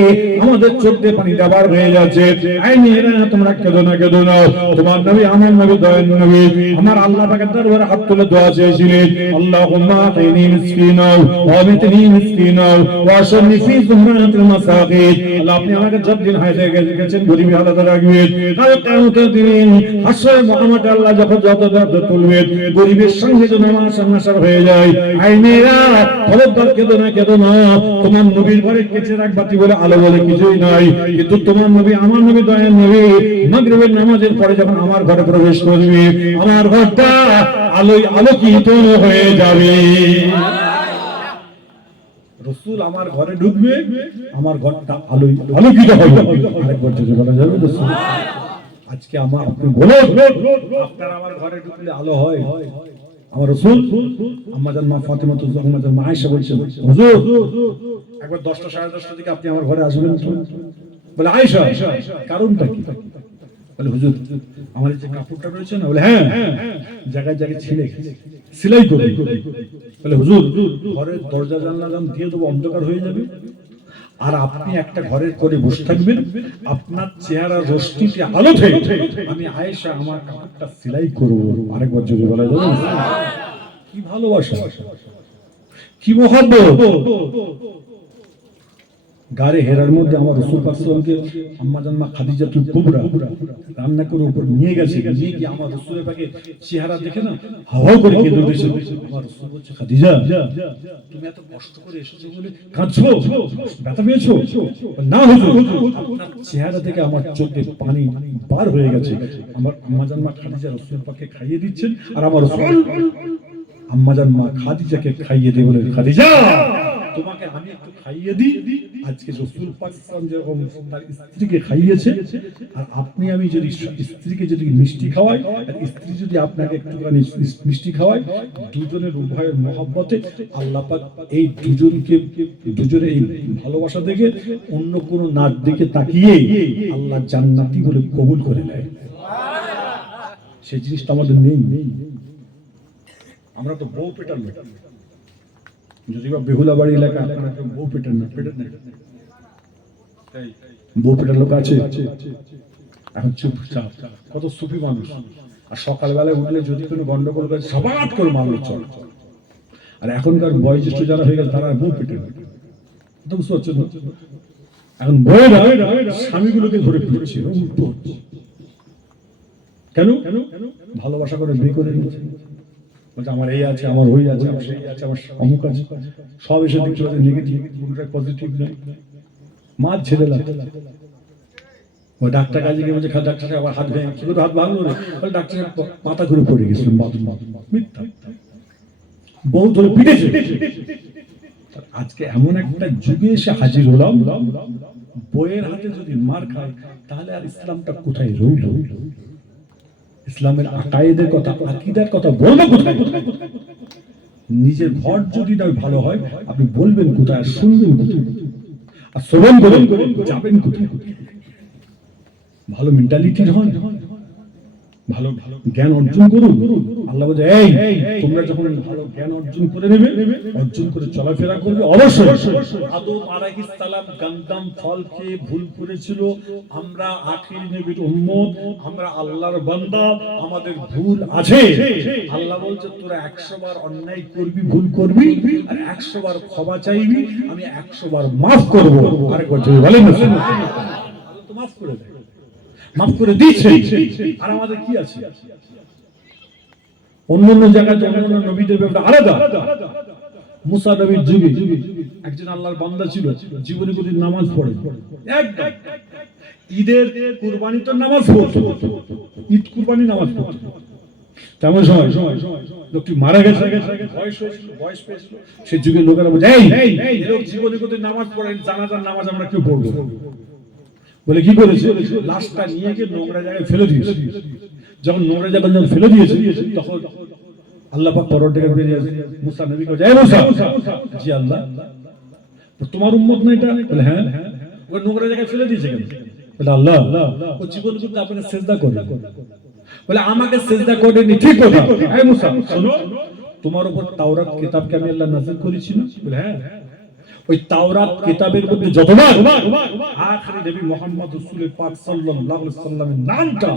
আমাদের চোখ দিয়ে পানি দাবার হয়ে যাচ্ছে, এই মেয়েরা তোমরা কেঁদো না, তোমার নবী আমার নবী দয়ার নবী আমার আল্লাহ পাকের দরবারে হাত তুলে দোয়া চেয়েছিলেন আল্লাহুম্মা আতিনি মিসকিনা ওয়া আমিতনি মিসকিনা ওয়া আশরনি ফি যুমরাতিল মাসাকিন, আল্লাহ আপনি আমাকে যতদিন হায়াতে গেছেন গরিবী হালাতে রাখবেন, আর কিয়ামতের দিন হাসরে মুহাম্মদ আল্লাহ যখন যত তুলবেন গরিবের সঙ্গে যেন আমার সংসার হয়ে যায়। আই মেয়েরা খবরদার কেঁদো না, তোমার নবীর ঘরে কেচে রাখবাতি বলে আলো বলে কিছুই নাই, কিন্তু তোমার নবী আমার নবী দয়ার নবী মাগরিবের নামাজের পরে যখন আমার ঘরে প্রবেশ করবে আমার ঘরটা আলোয় আলোকিত হয়ে যাবে। রাসূল আমার ঘরে ঢুকবে আমার ঘরটা আলোয় আলোকিত হবে। আরেকবার যদি বলা যাবে রাসূল আজকে আপনি বলুন আপনার আমার ঘরে ঢুকলে আলো হয়? আমার রাসূল আম্মা জান মা ফাতেমা আম্মা জান আয়েশা বলছেন হুজুর একবার 10টা 10:30 দিকে আপনি আমার ঘরে আসবেন তো? বলে আয়েশা কারণটা কি? বলে হুজুর আমার এই যে কাপড়টা রয়েছে না, বলে হ্যাঁ জায়গায় জায়গায় ছিঁড়ে গেছে, সেলাই করবে। বলে হুজুর ঘরের দরজা জানলা দিয়ে দেবো, অন্ধকার হয়ে যাবে, আর আপনি একটা ঘরের করে বসে থাকবেন, আপনার চেহারা রোশনিতে আলো থেকে আমি আয়েশা আমার কাপড়টা সেলাই করব। আরেকবার যদি বলা যাবে কি ভালোবাসা, কি মহব্বত। গারে হেরার মধ্যে আমার রাসূল পাক সাল্লাল্লাহু আলাইহি ওয়াসাল্লামকে আম্মা জান মা খাদিজাতুল কুবরা রান্না করে উপর নিয়ে গেছে, নিয়ে কি আমার রাসূলের পাকে চেহারা দেখে না হাওয়া করে কেঁদে দিয়েছে। আমার রাসূল বলছে খাদিজা তুমি এত কষ্ট করে এসেছো বলে কাঁদছো, ব্যথা পেয়েছো? না হুজুর আপনার চেহারা থেকে আমার চোখে পানি বার হয়ে গেছে। আমার আম্মা জান মা খাদিজা রাসূলের পাকে খাইয়ে দিচ্ছেন, আর আমার রাসূল আম্মা জান মা খাদিজাকে খাইয়ে দিয়ে বলেন খাদিজা তোমাকে আমি একটু খাইয়ে দিই। আজকে রাসূল পাক সাল্লাল্লাহু আলাইহি ওয়াসাল্লাম যেরকম তার স্ত্রীকে খাইয়েছে, আর আপনি আমি যদি স্ত্রীকে যদি মিষ্টি খাওয়াই, আর স্ত্রী যদি আপনাকে একটুখানি মিষ্টি খাওয়ায়, দুজনের উভয়ের মহব্বতে আল্লাহ পাক এই দুজনের এই ভালোবাসা দেখে অন্য কোনো নার দিকে তাকিয়ে আল্লাহ জান্নাতি বলে কবুল করে নেয়। সেই জিনিসটা আমাদের নেই। আমরা তো বউ পেটার লোক, যদি বা বেহুলা বাড়ি এলাকা আপনারা বউ পেটার না, বউ পেটার লোক আছে এখন চুপচাপ। কত সুফি মানুষ, আর সকালবেলায় উঠলে যদি কোনো গন্ডগোল করে সবাই করে মারলো চল। আর এখনকার বয়োজ্যেষ্ঠ যারা হয়ে গেছে তারা বউ পেটে না, বুঝতে পারছেন? এখন বউরা স্বামীগুলোকে ধরে ফিরছে। কেন? ভালোবাসা করে বিয়ে করে নিয়েছে, বলছে আমার এই আছে, আমার ওই আছে, আমার সেই আছে, আমার অমুক আছে, সব এসে দেখতে পাচ্ছে নেগেটিভ, কোনটাই পজিটিভ নয়। মার ছেলে লাগে ওই ডাক্তার কাজে গিয়ে বলছে ডাক্তার আবার হাত ভেঙে কি করে হাত ভাঙলো রে, বলে ডাক্তার মাথা ঘুরে পড়ে গেছিল। মিথ্যা, বউ ধরে পিটেছে। আজকে এমন একটা যুগে এসে হাজির হলাম, বইয়ের হাতে যদি মার খায় তাহলে আর ইসলামটা কোথায় রইল? ইসলামের আকায়েদের কথা, আকীদার কথা বলবো কোথায়? নিজের ঘর যদি না ভালো হয় আপনি বলবেন কোথায়, আর শুনবেন কোথায়, আর শ্রবণ করবেন যাবেন কোথায়? ভালো মেন্টালিটির হন, ভালো জ্ঞান অর্জন করুন। আল্লাহ বলে এই তোমরা যখন ভালো জ্ঞান অর্জন করে নেবে, অর্জন করে চলাফেরা করবে, অবশ্যই আদম আলাইহিস সালাম গান্দাম ফল খেয়ে ভুল করেছিল। আমরা আখির নবীর উম্মত, আমরা আল্লাহর বান্দা, আমাদের ভুল আছে। আল্লাহ বলছে তোরা 100 বার অন্যায় করবি, ভুল করবি, আর 100 বার ক্ষমা চাইবি, আমি 100 বার মাফ করব। আরেকবার জোরে বলেন না, আল্লাহ তো মাফ করে দেয়, মাফ করে দিয়েছে। আর আমাদের কি আছে? অন্যান্য জায়গায় অন্যান্য নবীদের ব্যাপারে আলাদা। মুসা নবীর যুগে একজন আল্লাহর বান্দা ছিল, জীবনে কোনদিন নামাজ পড়ে, একদম ঈদের কুরবানি তো নামাজ পড়তো, ঈদ কুরবানি নামাজ পড়তো। তেমন সময় লোকটি মারা গেছে, বয়স পেয়েছিল, সেই যুগের লোকেরা বলছে এই লোক জীবনে কোনদিন নামাজ পড়ে, জানাজার নামাজ আমরা কেউ পড়বো? বলে কি করেছে, লাশটা নিয়ে গিয়ে নোংরা জায়গায় ফেলে দিয়েছে। যখন নোংরা জায়গায় যখন ফেলে দিয়েছে তখন আল্লাহ পাক পরর থেকে বেরিয়ে আসে, মুসা নবী কয় এই মুসা, জি আল্লাহ, তোমার উম্মত না এটা? বলে হ্যাঁ। ওই নোংরা জায়গায় ফেলে দিয়েছে কেন? বলে আল্লাহ ও জীবন কিন্তু আপনাকে সিজদা করে। বলে আমাকে সিজদা করেনি, ঠিক কথা। এই মুসা শোনো, তোমার উপর তাওরাত কিতাবকে আমি আল্লাহ নাযিল করেছি না? বলে হ্যাঁ। ওই তাওরাত কিতাবের মধ্যে যতবার আখিরি নবী মুহাম্মদ রাসূল পাক সাল্লাল্লাহু আলাইহি সাল্লামের নামটা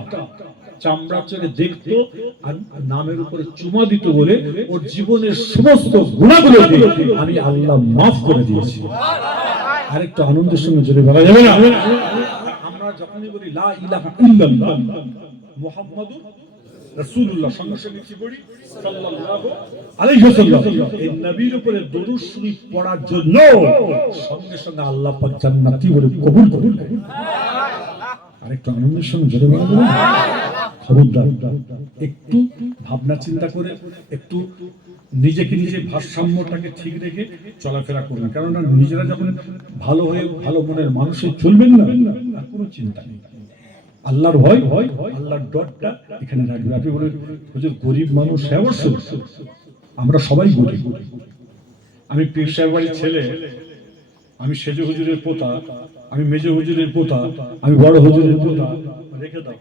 চামড়া চোখে দেখতো আর নামের উপরে চুমা দিত বলে ওর জীবনের সমস্ত গুনাহগুলোকে আমি আল্লাহ মাফ করে দিয়েছি। আরেকটু আনন্দের সঙ্গে জোরে বলা যাবে না? আমরা যখনই বলি লা ইলাহা ইল্লাল্লাহ মুহাম্মাদুর রাসূলুল্লাহ, সঙ্গে সঙ্গে কি বলি সাল্লাল্লাহু আলাইহি ওয়াসাল্লাম, এই নবীর উপরে দরুদ শরীফ পড়ার জন্য সঙ্গে সঙ্গে আল্লাহ পাক জান্নাতি বলে কবুল করে নেয়। আরেকটু আনন্দের সঙ্গে জোরে বলা যাবে না? খবরদার, একটু ভাবনা চিন্তা করে, একটু নিজেকে নিজে ভারসাম্যটাকে ঠিক রেখে চলাফেরা করুন। কেননা নিজেরা যখন ভালো হয়ে ভালো মনের মানুষের চলবেন না, আর কোনো চিন্তা নেই। আল্লাহর ভয়, আল্লাহর ডরটা এখানে রাখবে। আপনি বলেন হুজুর গরিব মানুষ, হ্যাঁ অবশ্যই আমরা সবাই গরিব। আমি পীর সাহেব বাড়ির ছেলে, আমি সেজে হুজুরের পোতা, আমি মেজে হুজুরের পোতা, আমি বড় হুজুরের পোতা, রেখে দাও,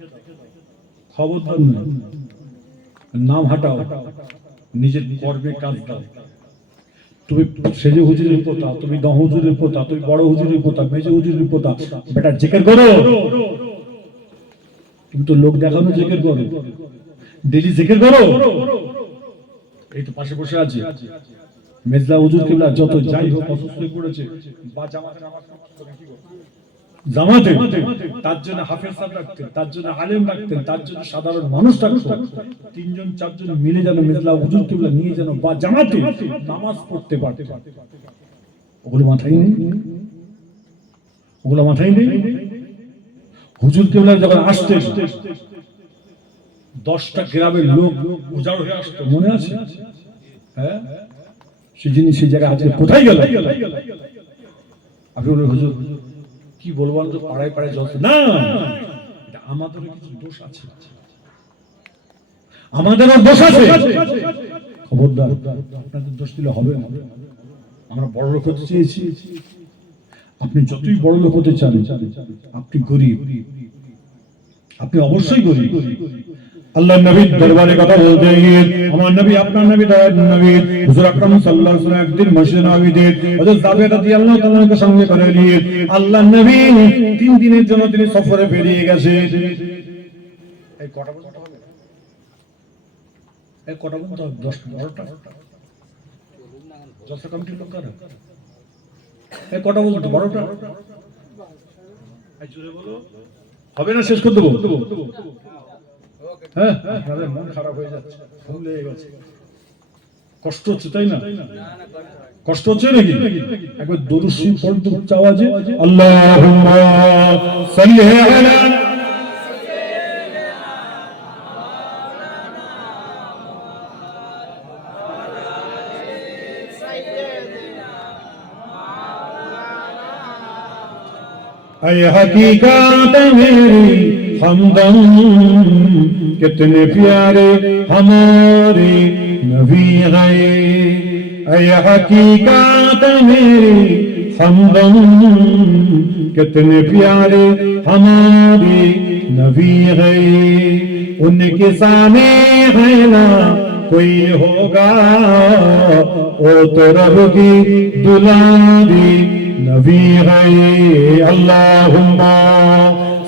খবরদার না, নাম হাঁটাও, নিজের কর্মে কাজ দাও। তুমি সেজে হুজুরের পোতা, তুমি দহ হুজুরের পোতা, তুমি বড় হুজুরের পোতা, মেজে হুজুরের পোতা, বেটা জিকির করো। তুমি তো লোক দেখানো জিকির করো, ডেইলি জিকির করো। এই তো পাশে বসে আছে মেজলা হুজুর কিবলা, যত যাই হোক অসুস্থ হয়ে পড়েছে বা জামাতে, তার জন্য হাফেজ সাহেব রাখতেন, তার জন্য আলেম রাখতেন, তার জন্য সাধারণ মানুষ রাখতেন। 3 জন 4 জন মিলে যেন মেজলা হুজুর কিবলা নিয়ে যেন বা জামাতে নামাজ পড়তে পারতে। ওগুলো মাথায় নেই, ওগুলো মাথায় নেই। হুজুর কিবলা যখন আসতেন 10টা গ্রামের লোক উজাড় হয়ে আসতো, মনে আছে? হ্যাঁ, সেই জিনিস সেই জায়গায় আজকে কোথায় গেল? আপনি বলবেন হুজুর কি বলবো, তো পাড়ায় পাড়ায় জল না, এটা আমাদেরও কিছু দোষ আছে, আমাদেরও দোষ আছে। খবরদার, আপনাদের দোষ দিলে হবে না। আমরা বড় লোক হতে চেয়েছি, আপনি যতই বড় লোক হতে চান, আপনি গরিব, আপনি অবশ্যই গরিব। আল্লাহ নবীর দরবারে কথা বলতে গিয়ে আমার নবী, আপনার নবী, দয়ার নবী হুজুর আকরাম সাল্লাল্লাহু আলাইহি ওয়াসাল্লাম একদিন মসজিদে নববীতে হযরত জাবের রাদিয়াল্লাহু তাআলাকে সঙ্গে করে নিয়ে আল্লাহ নবী 3 দিনের জন্য তিনি সফরে বেরিয়ে গেছে। এই কটা পর্যন্ত হবে? এই কটা পর্যন্ত 10 12টা জলসা কমিটির লোক কারা? এই কটা পর্যন্ত 12টা? এই জোরে বলো, হবে না, শেষ করে দেবো। হ্যাঁ, আপনাদের মন খারাপ হয়ে যাচ্ছে, ভুল হয়ে গেছে, কষ্ট হচ্ছে, তাই না? কষ্ট হচ্ছে নাকি? একবার দরুদ শরীফ পড়তে উচ্চ আওয়াজে আল্লাহুম্মা সাল্লি আলা ऐ हकीकत मेरी हमदम कितने प्यारे हमारे नबी गए। ऐ हकीकत मेरी हमदम कितने प्यारे हमारे नबी गए। उनके सामने है ना कोई होगा, वो तो रब की दुलारी नबी गए। अल्लाहुम्मा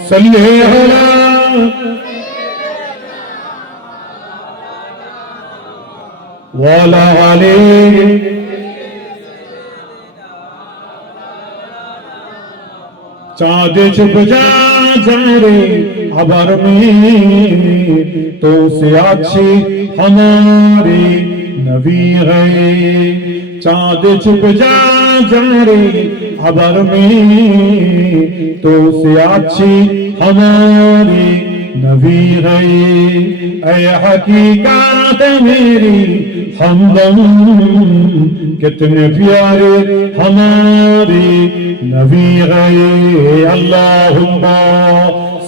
सल्ली अला वाला आले। चाँद छुप जा रे अबर में, तो से अच्छी हमारे नबी गए। चाँद छुप जा रे अबर में, तो से अच्छी हमारी नबी गए। ऐ हकीकत मेरी हमदम कितने प्यारे हमारे नबी गए। अल्लाहुम्मा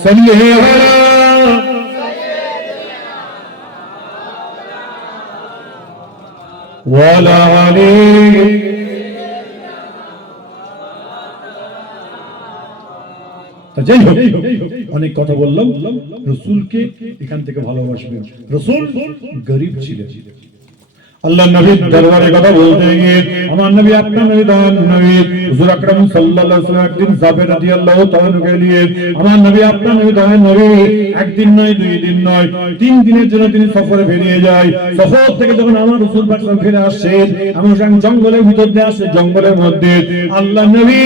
सल्ली अला वाला आले। যাই হোক, অনেক কথা বললাম। রসুলকে এখান থেকে ভালোবাসবেন। রসুল গরিব ছিলেন। আল্লাহ নবীর দরবারে কথা বলতে গিয়ে আমার নবী, আপনার নবী, দয়ার নবী হুজুর আকরাম সাল্লাল্লাহু আলাইহি ওয়াসাল্লাম একদিন জাবের রাদিয়াল্লাহু তাআলাকে নিয়ে আমার নবী, আপনার নবী, দয়ার নবী একদিন নয়, 2 দিন নয়, 3 দিনের জন্য তিনি সফরে বেরিয়ে যায়। সফর থেকে যখন আমার রাসূল পাক ফিরে আসছেন, এমন জঙ্গলের ভিতর দিয়ে আসছে, জঙ্গলের মধ্যে আল্লাহ নবী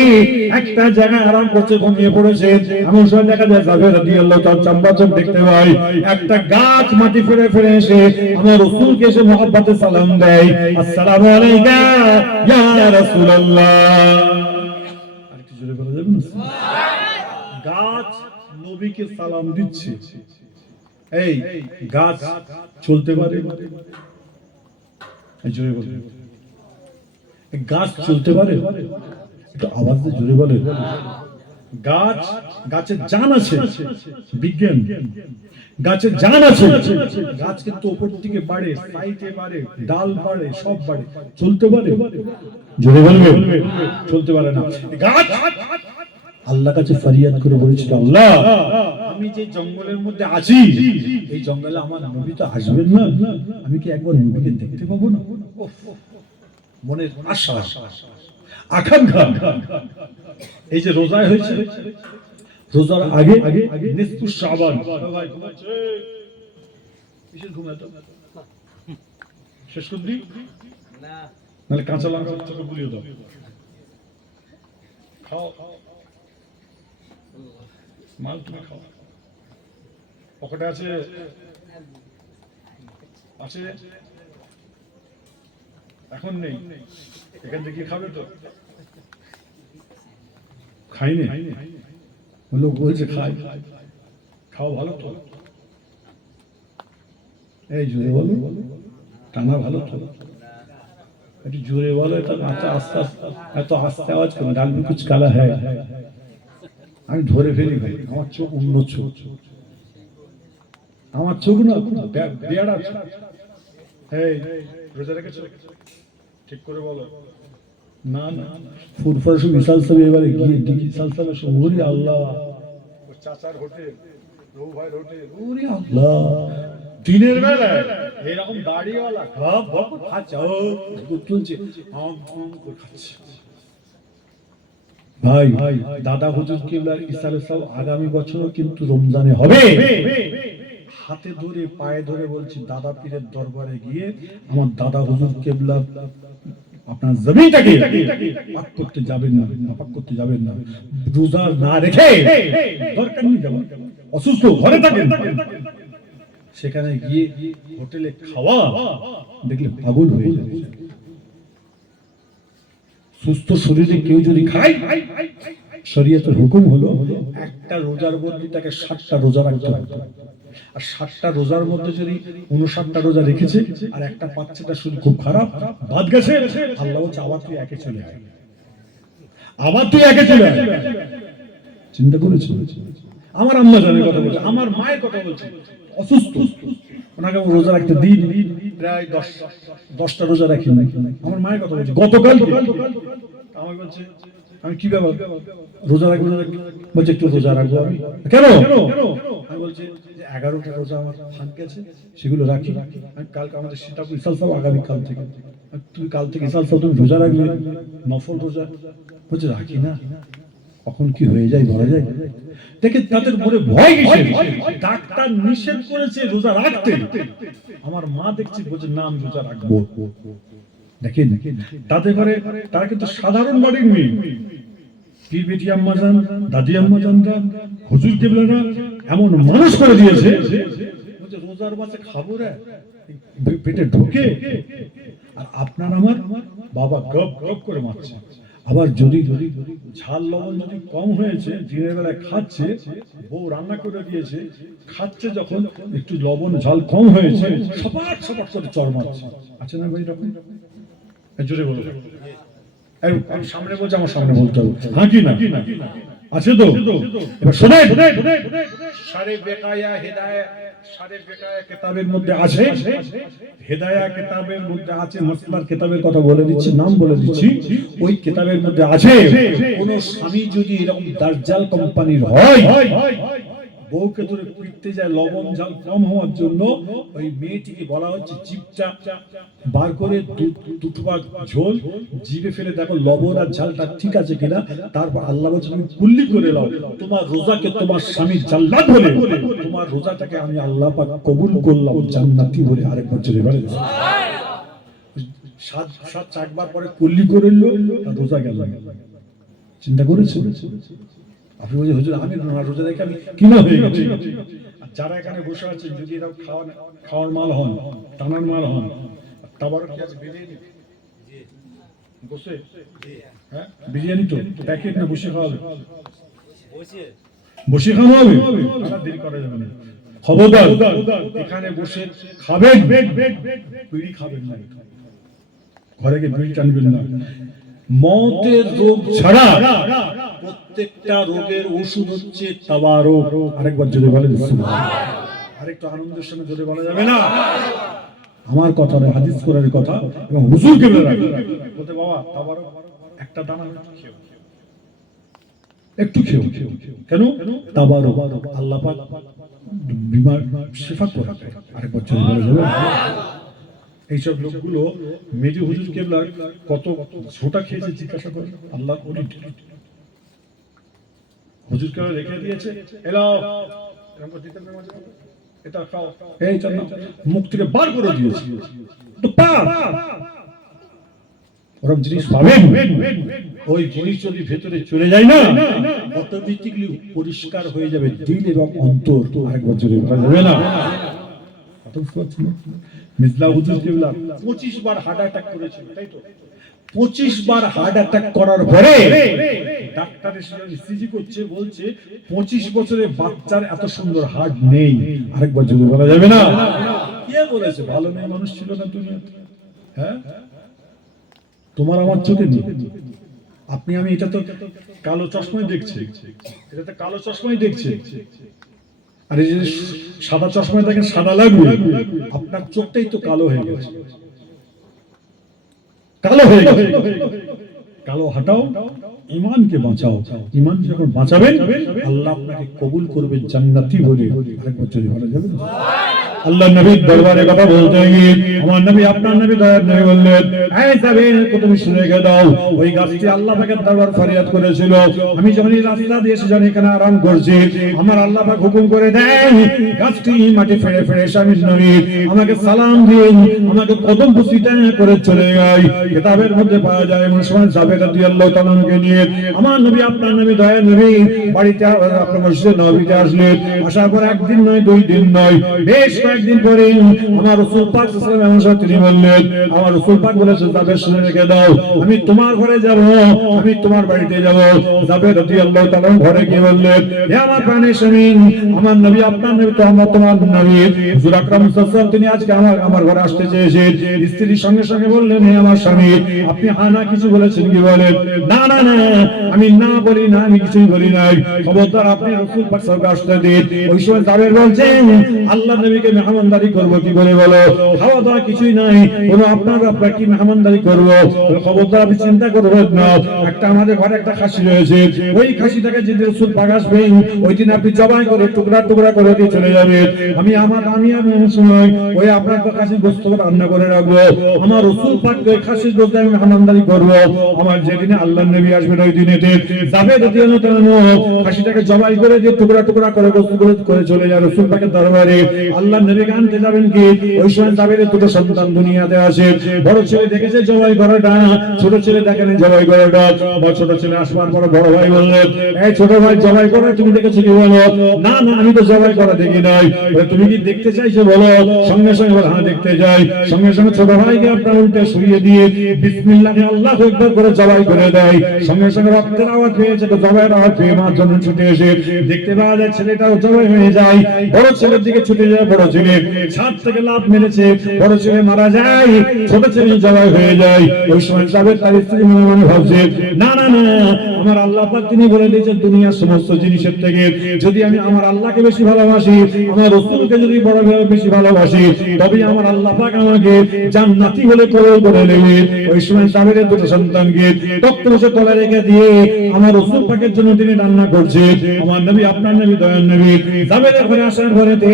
একটা জায়গায় আরাম করছে, ঘুমিয়ে পড়েছে। এমন সময় দেখা যায় জাবের রাদিয়াল্লাহু তাআলা চাম্বাচক দেখতে পায়, একটা গাছ মাটি ফেরে ফেরে এসে আমার রাসূলকে এসে মহব্বতে সালাম দেয়, আসসালামু আলাইকা ইয়া রাসূলুল্লাহ। আরেকটু জোরে বলা যাবে না? গাছ নবীকে সালাম দিচ্ছে। এই গাছ চলতে পারে? জোরে বলে, গাছ চলতে পারে? একটু আওয়াজ দিয়ে জোরে বলে। গাছ, গাছের জান আছে, বিজ্ঞান, গাছের জান আছে। গাছ কিন্তু উপর দিকে বাড়ে, সাইডে বাড়ে, ডাল বাড়ে, সব বাড়ে, চলতে পারে? জোরে বলবে। চলতে পারে না। গাছ আল্লাহ কাছে ফরিয়াদ করে বলেছিল, আল্লাহ আমি যে জঙ্গলের মধ্যে আছি, এই জঙ্গলে আমার নবী তো আসবেন না, আমি কি একবার নবীকে দেখতে পাবো না? মনের আশা, আকাঙ্ক্ষা। এই যে রোজায় হয়েছে, রোজার আগে নিসফু শাবান, ভাই ঘুমাচ্ছে, কিসের ঘুম এত? শেষ করে দিই না, নাহলে কাঁচা লঙ্কা চোখে বুলিয়ে দাও, খাও মাল, তুমি খাও। পকেটে আছে, আছে, এখন নেই, এখান থেকে খাবে তো? খাইনি, লোক বলছে খাই, খাও, ভালো তো? এই জোরে বলো, টানা ভালো তো? একটু জোরে বলো, এটা আস্তে আস্তে এত আস্তে আওয়াজ করো, ডাল মে কুছ কালা হ্যায়। আমি ধরে ফেলি ভাই, আমার চোখ অন্য চোখ, আমার চোখ না বেয়ারা। এই রোজা রেখেছো? ঠিক করে বলো। না না, ফুরফুরা সব বিশাল সব এবারে গিয়ে ডিগি সাল সাল সব, ওরে আল্লাহ, ও চাচার হোটেল, রঘু ভাইয়ের হোটেল, ওরে আল্লাহ, দিনের বেলায় এরকম দাড়িওয়ালা ঘপ ঘপ খাচ্ছে, ও তুলছে, খাচ্ছে। ভাই দাদা হুজুর কিবলার ইসালে সব আগামী বছরও কিন্তু রমজানে হবে। হাতে ধরে পায়ে ধরে বলছি, দাদা পীরের দরবারে গিয়ে আমার দাদা হুজুর কিবলা আপনার জমিটাকে পাক করতে যাবেন না, পাক করতে যাবেন না, রোজা না রেখে, দরকার নেই যাবেন, অসুস্থ ঘরে থাকেন, সেখানে গিয়ে হোটেলে খাওয়া দেখলে পাগল হয়ে যাবে। সুস্থ শরীরে কেউ যদি খায়, শরীয়তের হুকুম হলো একটা রোজার মধ্যে তাকে 60টা রোজা রাখতে হবে। আর 60টা রোজার মধ্যে যদি 59টা রোজা রেখেছে আর একটা পাচ্ছে, তার শরীর খুব খারাপ, বাদ গেছে, আল্লাহ বলছে আবার তুই একে চলে আয়, আবার তুই একে চলে আয়। চিন্তা করেছো? আমার আম্মা জানের কথা বলছে, আমার মায়ের কথা বলছে, অসুস্থ, ওনাকে রোজা রাখতে দিন প্রায় 10টা রোজা রাখি না। আমার মায়ের কথা বলছে, গতকাল আমাকে বলছে, আমি কি ব্যাপার রোজা রাখবো, বলছে একটু রোজা রাখবো। আমি কেন? আমি বলছি 11টা রোজা আমার ফাঁক গেছে, সেগুলো রাখি। আমি কালকে আমাদের সীতাপুর ইসাল সাহেব আগামী কাল থেকে, তুমি কাল থেকে ইসাল সাহেব তুমি রোজা রাখবে, নফল রোজা। বলছে রাখি না, কখন কি হয়ে যায় বলা যায়। দেখে তাদের মনে ভয় কিসের? ডাক্তার নিষেধ করেছে রোজা রাখতে, আমার মা দেখছি বলছে না আমি রোজা রাখবো। দেখেন তাদের ঘরে, তারা কিন্তু সাধারণ বাড়ির মেয়ে, পীর বেটি আম্মা জান, দাদি আম্মা জানরা, হুজুর কেবলারা এমন মানুষ করে দিয়েছে, বলছে রোজার মাসে খাবো রে, পেটে ঢুকে, আর আপনার আমার বাবা গপ গপ করে মারছে। আবার যদি ঝাল লবণ যদি কম হয়েছে, দিনের বেলায় খাচ্ছে, বউ রান্না করে দিয়েছে, খাচ্ছে, যখন একটু লবণ ঝাল কম হয়েছে, সপাট সপাট করে চর মারছে। আছে না ভাই এরকম? জোরে বলো। আমি সামনে বলছি, আমার সামনে বলতে হবে, হ্যাঁ কি না আছে তো? এবার শোনেন, সারে বেকায়া হেদায়েত, সারে বেকায়া কিতাবের মধ্যে আছে, হেদায়া কিতাবের মধ্যে আছে, মাসলার কিতাবের কথা বলে দিচ্ছি, নাম বলে দিচ্ছি, ওই কিতাবের মধ্যে আছে, কোন স্বামী যদি এরকম দাজ্জাল কোম্পানির হয়, বউকে ধরে পিটতে যায় লবণ ঝাল কম হওয়ার জন্য, ওই মেয়েটিকে বলা হচ্ছে জিভটা বার করে দুটো ভাগ ঝোল জিভে ফেলে দেখো লবণ আর ঝালটা ঠিক আছে কিনা, তারপর আল্লাহ বলছে তুমি কুল্লি করে নাও, তোমার রোজাকে তোমার স্বামী জান্নাত বলে, তোমার রোজাটাকে আমি আল্লাহ পাক কবুল করলাম জান্নাতি বলে। আরেকবার জোরে বলে সাত চাকবার পরে কুল্লি করে নিল, তার রোজা গেল। চিন্তা করেছো? আপনি বলছেন হুজুর আমি রোজা রেখে আমি কিনা হয়ে গেছি। যারা এখানে বসে আছেন, যদি এরা খাওয়ার মাল হন, টানার মাল হন, তাবারক কি আছে? বিরিয়ানি বসে, হ্যাঁ বিরিয়ানি তো প্যাকেট না, বসে খাওয়া হবে, বসে খাওয়া হবে, দেরি করা যাবে না, খবরদার এখানে বসে খাবেন, বিড়ি খাবেন না, ঘরে গিয়ে বিড়ি টানবেন না। মতের রোগ ছাড়া প্রত্যেকটা রোগের ওষুধ হচ্ছে তাবারক। আরেকবার যদি বলেন আরেকটু আনন্দের সঙ্গে যদি বলা যাবে না, আমার কথা নয়, হাদিস কোরআনের কথা, এবং হুজুরকে বলতে বাবা তাবারক একটা দানা একটু খেও, কেন? তাবারক আল্লাহ পাক বিমার শিফা করে। আরেকবার যদি বলা যাবে, এইসব লোকগুলো মেজি হুজুর কেবলা কত ছোটা খেয়েছে জিজ্ঞাসা করে, আল্লাহ হুজুর কেবলা রেখে দিয়েছে, এটা খাও, এই জন্য মুখ থেকে বার করে দিয়েছে, ওরকম জিনিস পাবেন, ওই জিনিস যদি ভেতরে চলে যায় না, অটোমেটিক্যালি পরিষ্কার হয়ে যাবে দিল এবং অন্তর। আরেকবার জোরে বলা যাবে না। মিজলা হুজুর কেবলা 25 বার হার্ট অ্যাটাক করেছিল, তাই তো? 25 বার হার্ট অ্যাটাক করার পরে ডাক্তার এসে ইসিজি করছে, বলছে 25 বছরের বাচ্চার এত সুন্দর হার্ট নেই। আরেকবার যদি বলা যাবে না। কে বলেছে? ভালো মেয়ে মানুষ ছিল না তুমি? হ্যাঁ তোমার আমার চোখে নেই। আপনি আমি এটা তো কালো চশমায় দেখছি, এটা তো কালো চশমায় দেখছি, আর এই যে সাদা চশমায় দেখেন সাদা লাগবে, আপনার চোখটাই তো কালো হয়ে গেছে, কালো হয়ে গেছে। কালো হাটাও, ঈমানকে বাঁচাও। ঈমান যখন বাঁচাবেন আল্লাহ আপনাকে কবুল করবেন জান্নাতি বলে। আরেকবার চলে বলা যাবে না? আল্লাহ নবীর দরবারে কথা বলতে গিয়ে আমার নবী আপনার নবী দয়ার নবী বললেন, এই যাবেন তুমি শুনে রেখে দাও, ওই গাছটি আল্লাহ পাকের দরবার ফরিয়াদ করেছিল, আমি যখন এই রাস্তা দিয়ে এসে জানি এখানে আরাম করছি, আমার আল্লাহ পাক হুকুম করে দেয় গাছটি মাটি ফেড়ে ফেড়ে স্বামীর নবী আমাকে সালাম দিয়ে আমাকে কদম পুষিটা করে চলে যায়। কিতাবের মধ্যে পাওয়া যায় এমন সময় যাবের রাদিয়াল্লাহু তাআলা কে নিয়ে আমার নবী আপনার নবী দয়ার নবী বাড়িতে আপনার মসজিদে নববীতে আসলেন। আসার পর একদিন নয়, 2 দিন নয়, বেশ কয়েকদিন পরে আমার রাসূল পাক সাল্লাল্লাহু আলাইহি ওয়াসাল্লাম তিনি বললেন, আমার রাসূল পাক বলেছেন যাবের শুনে রেখে দাও, আমি তোমার ঘরে যাব, আমি তোমার বাড়িতে যাব। যাবের রাদিয়াল্লাহু তাআলা ঘরে গিয়ে বললেন, হে আমার প্রাণের স্বামী, আমার নবী আপনার নবী তো আমার তোমার নবী হুজুর আকরাম সাল্লাল্লাহু আলাইহি ওয়াসাল্লাম তিনি আজকে আমার ঘরে আসতে চেয়েছেন। স্ত্রীর সঙ্গে সঙ্গে বললেন, হে আমার স্বামী, আপনি হ্যাঁ না কিছু বলেছেন কি? বলেন, না না না, আমি না বলি না, আমি কিছুই বলি নাই। খবরদার আপনি রাসূল পাক সাল্লাল্লাহু আলাইহি ওয়াসাল্লাম আসতে দিন। ওই সময় যাবের বলছেন, আল্লাহ নবীকে মেহমানদারি করব কি করে? বলো, খাওয়া দাওয়া কিছুই নাই, বলো আপনার কি মেহমানদারি করব? খবরদার আপনি চিন্তা করবেন না, একটা আমাদের ঘরে একটা খাসি রয়েছে, ওই খাসিটাকে যদি রাসূল পাক আসবেন ওই দিন আপনি জবাই করে টুকরা টুকরা করে দিয়ে চলে যাবেন। আমি সময় ওই আপনার খাসির গোশত রান্না করে রাখবো, আমার রাসূল পাক ওই খাসির গোশত আমি মেহমানদারি করব। আমার যেদিনে আল্লাহর নবী আসবেন ওই দিনে যাবের রাদিয়াল্লাহু তাআলা খাসিটাকে জবাই করে দিয়ে টুকরা টুকরা করে গোশত করে চলে যায় রাসূল পাকের দরবারে। আল্লাহর নবীকে আনতে যাবেন কি ওই সময় যাবের দুটো সন্তান দুনিয়াতে আসে। বড় ছেলে দেখেছে জবাই করাটা, ছোট ছেলে দেখেন জবাই করাটা। ছোট ছেলে আসবার পর বড় ভাই বললেন, এই ছোট ভাই জবাই করা তুমি দেখেছো কি? বলো, না না আমি তো জবাই করা দেখি নাই। তুমি কি দেখতে চাইছো? বলো। সঙ্গে সঙ্গে বলে, হ্যাঁ দেখতে যাই। সঙ্গে সঙ্গে ছোট ভাইকে আপনার উল্টে শুইয়ে দিয়ে বিসমিল্লাহি আল্লাহু আকবার করে জবাই করে দেয়। সঙ্গে সঙ্গে রক্তের আওয়াজ পেয়েছে, তো জবাইয়ের আওয়াজ পেয়ে মার জন্য ছুটে এসে দেখতে পাওয়া যায় ছেলেটাও জবাই হয়ে যায়। বড় ছেলের দিকে ছুটে যায়, বড় ছেলে ছাদ থেকে লাফ মেরেছে, বড় ছেলে মারা যায়, ছোট ছেলে জবাই হয়ে যায়। ওই সময় যাবের তার স্ত্রী মনে মনে ভাবছে, না না না, আমার আল্লাহ পাক তিনি বলে দিয়েছেন দুনিয়ার সমস্ত জিনিসের থেকে যদি আমি আমার আল্লাহকে বেশি ভালোবাসি, আমার রাসূলকে যদি বড় বেশি ভালোবাসি, তবে আমার আল্লাহ পাক আমাকে জান্নাতি বলে কবুল করে নেবে। ওই সময় যাবের দুটো সন্তানকে তক্তপোষে তলে রেখে দিয়ে আমার রাসূল পাকের জন্য তিনি রান্না করছে। আমার নবী আপনার নবী দয়ার নবী যাবের ঘরে আসার ঘরেতে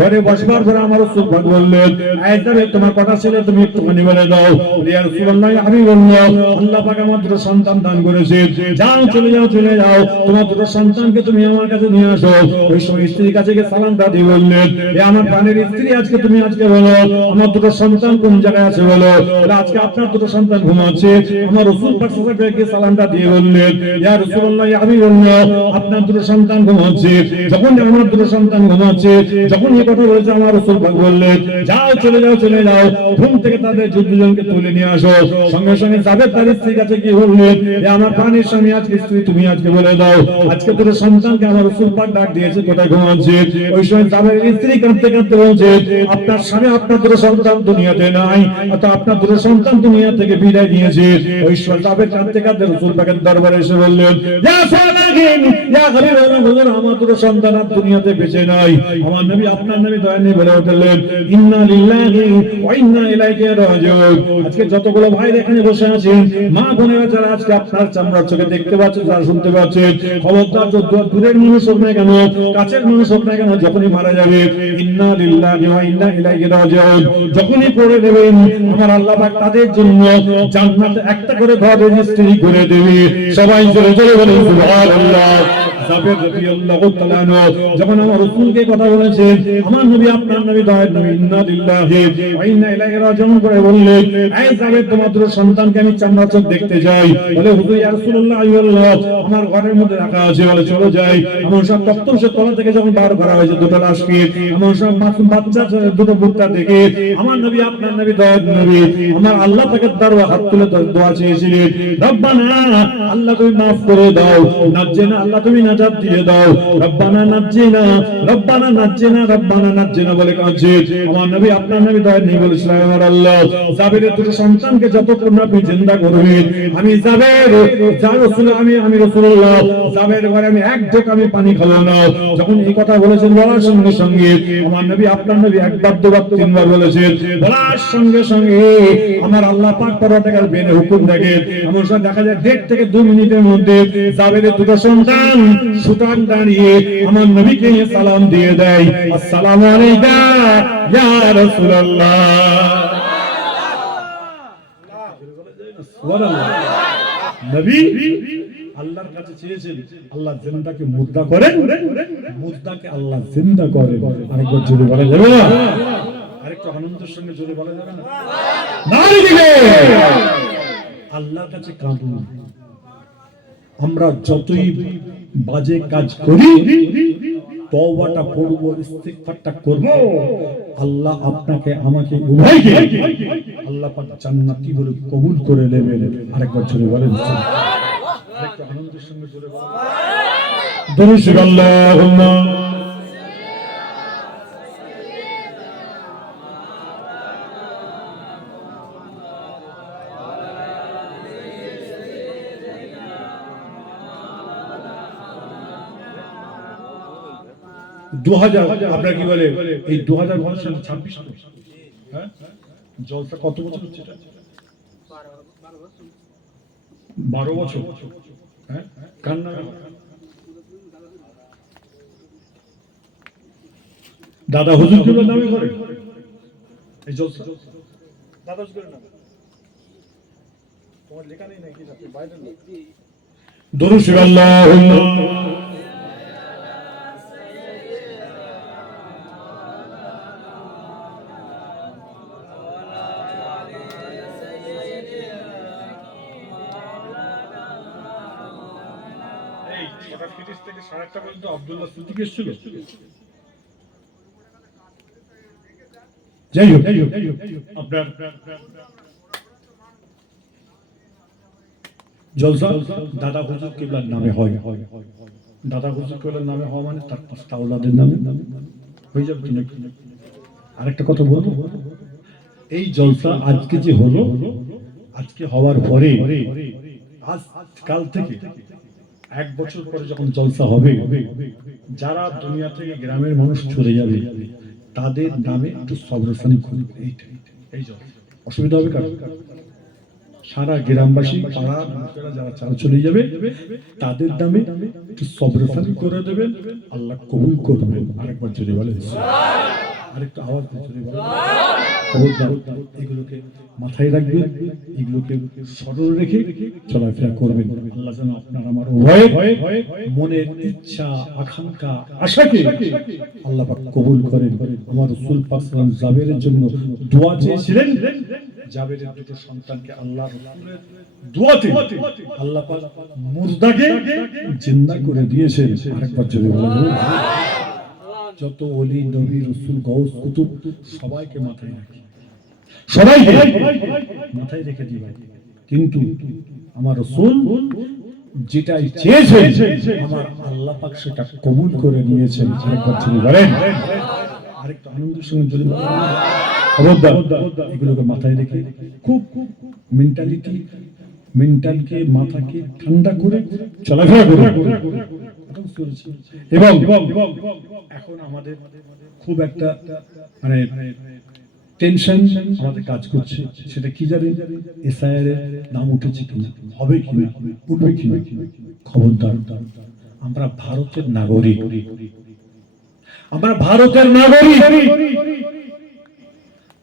ঘরে বসবার পরে আমার রাসূল পাক বললেন, এই যাবের তোমার কথা ছিল তুমি একটুখানি বলে দাও। ইয়া রাসূলুল্লাহ, আমি বললাম আল্লাহ পাক আমার দুটো সন্তান দান করেছে, যাও চলে যাও চলে যাও, তোমার দুটো সন্তানকে তুমি আমার কাছে নিয়ে আসো। ওই সময় স্ত্রীর কাছে গিয়ে সালামটা দিয়ে বললেন, এ আমার প্রাণের স্ত্রী, আজকে তুমি আজকে বলো আমার দুটো সন্তান কোন জায়গায় আছে? বলো। আজকে আপনার দুটো সন্তান ঘুমাচ্ছে। আমার রাসূল পাক সাল্লাল্লাহু আলাইহি ওয়াসাল্লাম সালামটা দিয়ে বললেন, ইয়া রাসূলুল্লাহ, আমি বললাম আপনার দুটো সন্তান ঘুমাচ্ছে। যখন আমার দুটো সন্তান ঘুমাচ্ছে, যখন এই কথা বলেছে আমার রাসূল পাক বললেন, যাও চলে যাও চলে যাও, ঘুম থেকে তাদের দুজনকে তুলে নিয়ে আসো। সঙ্গে সঙ্গে যাবের তার স্ত্রীর কাছে গিয়ে বললেন, এ আমার প্রাণের স্বামী, আজকে স্ত্রী তুমি আজকে বলে দাও আজকে দুটো সন্তানকে আমার রাসূল পাক ডাক দিয়েছে, কোথায় ঘুমাচ্ছে? ওই সময় যাবের স্ত্রী কাঁদতে কাঁদতে বলছে, আপনার স্বামী আপনার দুটো সন্তান দুনিয়াতে নাই, অর্থাৎ আপনার দুটো সন্তান দুনিয়া থেকে বিদায় নিয়েছে। ওই সময় যাবের কাঁদতে কাঁদতে রাসূল পাকের দরবারে এসে বললেন, ইয়া সালাহিন ইয়া হাবিবাল্লাহ, হুজুর আমার দুটো সন্তান আর দুনিয়াতে বেঁচে নাই। আমার নবী আপনার নবী দয়া নিয়ে বলে উঠলেন, ইন্না লিল্লাহি ওয়া ইন্না ইলাইহি রাজিউন। আজকে যতগুলো ভাই এখানে বসে আছেন, মা বোনেরা যারা আজকে আপনার চামড়ার চোখে দেখতে পাচ্ছেন, যারা শুনতে পাচ্ছেন, খবরদার যত দূরের মানুষ হোক না কেন, কাছের মানুষ হোক না কেন, যখনই মারা যাবে ইন্না লিল্লাহি ওয়া ইন্না ইলাইহি রাজিউন যখনই পড়ে দেবেন, আমার আল্লাহ পাক তাদের জন্য জান্নাতে একটা করে ঘর রেজিস্ট্রি করে দেবে। সবাই জোরে জোরে বলেন সুবহানাল্লাহ। যাবের রাদিয়াল্লাহু তাআলা যখন আমার রাসূলকে কথা বলেছেন, আমার নবী আপনার নবী দয়ার নবী ইন্না লিল্লাহি ওয়া ইন্না ইলাইহি রাজিউন করে বললেন, এই যাবের তোমার দুটো সন্তানকে আমি চামড়া চোখ দেখতে যাই। বলে, হুজুর ইয়া রাসূলুল্লাহ, আমার ঘরের মধ্যে রাখা আছে। বলে, চলো যাই। আমার সব তক্তপোষের তলা থেকে যখন বার করা হয়েছে দুটো লাশকে, আমার সব মাসুম বাচ্চা দুটো বুকটা দেখে আমার নবী আপনার নবী দয়ার নবী আমার আল্লাহ পাকের দরবারে হাত তুলে দোয়া চেয়েছিলেন, রব্বানা, আল্লাহ তুমি মাফ করে দাও, নাজ্জিনা, আল্লাহ তুমি নাজাত দিয়ে দাও, রব্বানা নাজ্জিনা রব্বানা নাজ্জিনা রব্বানা নাজ্জিনা বলে কাঁদছে। আমার নবী আপনার নবী দয়ার নেই বলেছিলেন, আমার আল্লাহ জাবেরের দুটো সন্তানকে যতক্ষণ আপনি জিন্দা করবেন, আমি জাবের যা রাসূল আমি রাসূলুল্লাহ জাবের ঘরে আমি এক ঢোক আমি পানি খাবো না। যখন এই কথা বলেছেন বলার সঙ্গে সঙ্গে আমার নবী আপনার নবী একবার দুবার তিনবার বলেছেন, বলার সঙ্গে সঙ্গে আমার আল্লাহ পাক পরওয়ারদিগার বেনে হুকুম দেখে আমার সাথে দেখা যায় 1.5 থেকে 2 মিনিটের মধ্যে জাবেরের দুটো সন্তান সুতান দাঁড়িয়ে আমার নবীকে সালাম দিয়ে দেয়, আসসালামু আলাইকা ইয়া রাসূলুল্লাহ। সুবহানাল্লাহ। নবী আল্লাহর কাছে চেয়েছেন আল্লাহ জিন্দাকে মুর্দা করেন, মুর্দাকে আল্লাহ জিন্দা করেন। আরেকবার জোরে বলা যাবে না? আরেকটু আনন্দের সঙ্গে জোরে বলা যাবে না? নারী দিকে আল্লাহর কাছে কাঁদুন। আমরা যতই বাজে কাজ করি, তওবাটা পড়ব, ইস্তিগফারটা করব, আল্লাহ আপনাকে আমাকে উভয়কে আল্লাহ পাক জান্নাতি বলে কবুল করে নেবেন। আরেকবার জোরে বলেন, আরেকটু আনন্দের সঙ্গে জোরে বলেন দরুদ শরীফ আল্লাহুম্মা। আপনার কি বলে এই 2025 সালে 26 হ্যাঁ জলসা কত বছর হচ্ছে? 12 বছর। হ্যাঁ কান্না দাদা হুজুরের নামে করে এই জলসা, দাদা হুজুরের নামে তোমার লেখা নেই নাকি? আপনি বাইরে দরুদ শরীফ আল্লাহুম্মা। থেকে 1:30 পর্যন্ত আব্দুল্লাহ সিদ্দিক এসেছিল। যাই হোক আপনার জলসা দাদা হুজুর কিবলার নামে হয়। দাদা হুজুর কিবলার নামে হওয়া মানে তার 5টা আওলাদের নামে হয়ে যাবে। আরেকটা কথা বলবো, এই জলসা আজকে যে হলো, আজকে হওয়ার পরে আজ কাল থেকে 1 বছর পরে যখন জলসা হবে, যারা দুনিয়া থেকে গ্রামের মানুষ চলে যাবে তাদের নামে একটু সবরসানি করবে। এই জলসা অসুবিধা হবে কারণ সারা গ্রামবাসী পাড়া মানুষেরা যারা চলে যাবে তাদের নামে একটু সবরসানি করে দেবেন, আল্লাহ কবুল করবেন। আরেকবার জোরে বলেন, আরেকটু আওয়াজ জোরে বলেন। এগুলোকে মাথায় রাখবেন, এগুলোকে স্মরণ রেখে চলাফেরা করবেন। আল্লাহ যেন আপনার আমার উভয় মনের ইচ্ছা আকাঙ্ক্ষা আশাকে আল্লাহ পাক কবুল করেন। আমার রাসূল পাক সাল্লাল্লাহু আলাইহি ওয়াসাল্লাম জাবেরের জন্য দোয়া চেয়েছিলেন, জাবেরের দুটো সন্তানকে আল্লাহ রাসূলের দোয়াতে আল্লাহ পাক মুর্দাকে জিন্দা করে দিয়েছেন। আরেকবার জোরে বলেন। যত ওলি নবী রাসূল গাউস কুতুব সবাইকে মাথায় রাখি, সবাইকে মাথায় রেখে দিবেন। কিন্তু আমার রাসূল যেটাই চেয়েছেন আমার আল্লাহ পাক সেটা কবুল করে নিয়েছেন। আরেকবার জোরে বলেন, আরেকটু আনন্দের সঙ্গে জোরে বলেন। এগুলোকে মাথায় রেখে খুব মেন্টালকে মাথাকে ঠান্ডা করে চলাফেরা করুন। এবং এখন আমাদের খুব একটা মানে টেনশন আমাদের কাজ করছে, সেটা কি জানেন? এসআইআর এর নাম উঠেছে কিনা, হবে কিনা, উঠবে কিনা। খবরদার, আমরা ভারতের নাগরিক, আমরা ভারতের নাগরিক।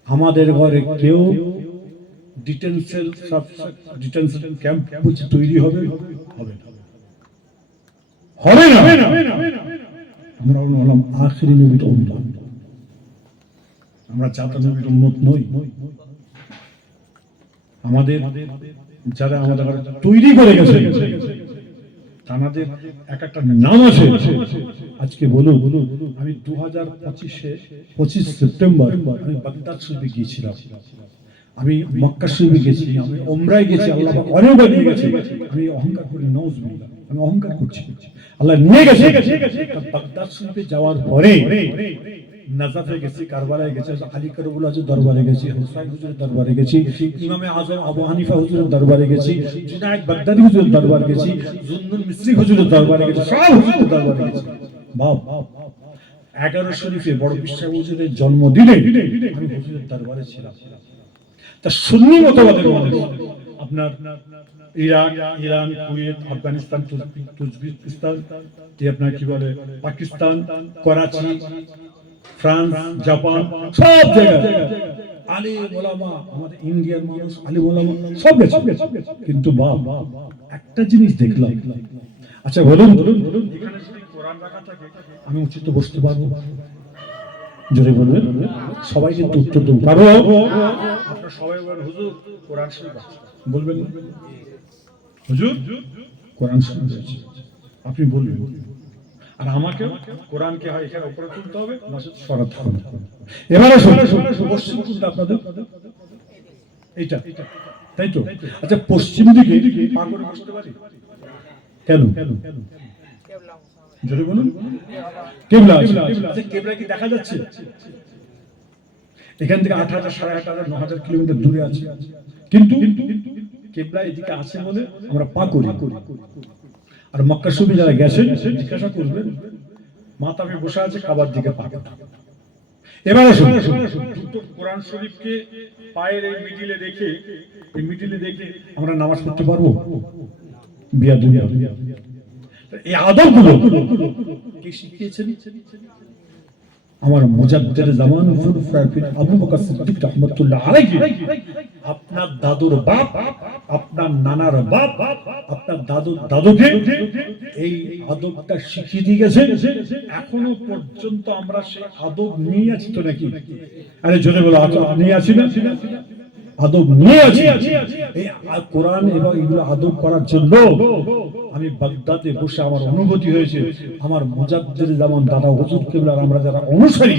আমাদের ঘরে কেউ ডিটেনশন ক্যাম্প তৈরি হবে হবে না। আমরা হলাম আখিরি নবীর উম্মত, আমরা জাতা নবীর উম্মত নই। আমাদের যারা আমাদের তৈরি করে গেছে তাদের এক একটা নাম আছে। আজকে বলুন, আমি 2025 সেপ্টেম্বর আমি বাগদাদ শরীফে গিয়েছিলাম, আমি মক্কা শরীফে গেছি, আমি উমরায় গেছি, আল্লাহ পাক অনেকবার নিয়ে গেছে। আমি অহংকার করি নাউজুবিল্লাহ, আমি অহংকার করছি, আল্লাহ নিয়ে গেছে। বাগদাদ শরীফে যাওয়ার পরে নাজাফে গেছি, কারবালায় গেছি, আলী কারবুল আজের দরবারে গেছি, হুসাইন হুজুরের দরবারে গেছি, ইমামে আজম আবু হানিফা হুজুরের দরবারে গেছি, জুনায়েদ বাগদাদি হুজুরের দরবারে গেছি, জুন্নুন মিসরি হুজুরের দরবারে গেছি, সব হুজুরের দরবারে গেছি। বাপ 11 শরীফে বড় বিশ্বাস হুজুরের জন্মদিনে আমি হুজুরের দরবারে ছিলাম। তা সুন্নি মতবাদের মানুষ আপনার ইরান, কুয়েত, আফগানিস্তান, তুর্কমেনিস্তান, আপনার কি বলে পাকিস্তান, করাচি, ফ্রান্স, জাপান, সব জায়গায় আলিম ওলামা, আমাদের ইন্ডিয়ার মানুষ আলিম ওলামা সব গেছে। কিন্তু বাপ একটা জিনিস দেখলাম, আচ্ছা বলুন এখানে যদি কোরআন রাখা থাকে আমি উচিত বসতে পারবো? জোরে বলবেন, সবাই কিন্তু উত্তর দেবেন পারবো। আপনারা সবাই বলেন হুজুর কোরআন শরীফ আছে, বলবেন হুজুর কোরআন শরীফ আছে, আপনি বলবেন। আর আমাকে কোরআনকে হয় এখানে উপরে তুলতে হবে, মাসুদ সরাতে হবে। এবারে পশ্চিম কোনটা আপনাদের? এইটা, তাই তো? আচ্ছা পশ্চিম দিকে পা করে বসতে পারি কেন? জোরে বলুন। কেবলা আছে। আচ্ছা কেবলা কি দেখা যাচ্ছে? এখান থেকে 8,000, 8,500, 9,000 কিলোমিটার দূরে আছে, কিন্তু কেবলা এদিকে আছে বলে আমরা পা করি। আর মক্কা শরীফে যারা গেছেন জিজ্ঞাসা করবেন, মাতাবে বসে আছে কাবার দিকে পা। এবারে দুটো কোরআন শরীফকে পায়ের এই মিডিলে রেখে আমরা নামাজ পড়তে পারবো? বিয়াদবি। এই আদবগুলো কে শিখিয়েছেন? আমার মুজাদ্দিদ জামান ফুরফুর আবু বকর সিদ্দিক রাহমাতুল্লাহ আলাইহি, আপনার দাদুর বাপ, আপনার নানার বাপ, আপনার দাদুর দাদুকে এই আদবটা শিখিয়ে দিয়ে গেছে। এখনো পর্যন্ত আমরা সেই আদব নিয়ে আছি তো নাকি? আরে জোরে বলো, আদব নিয়ে আছি না? আদব নিয়ে আছি। এই কোরআন এবং এগুলো আদব করার জন্য আমি বাগদাদে বসে আমার অনুভূতি হয়েছে, আমার মুজাদ্দিদ জামান দাদা হুজুর কেবলার আমরা যারা অনুসারী,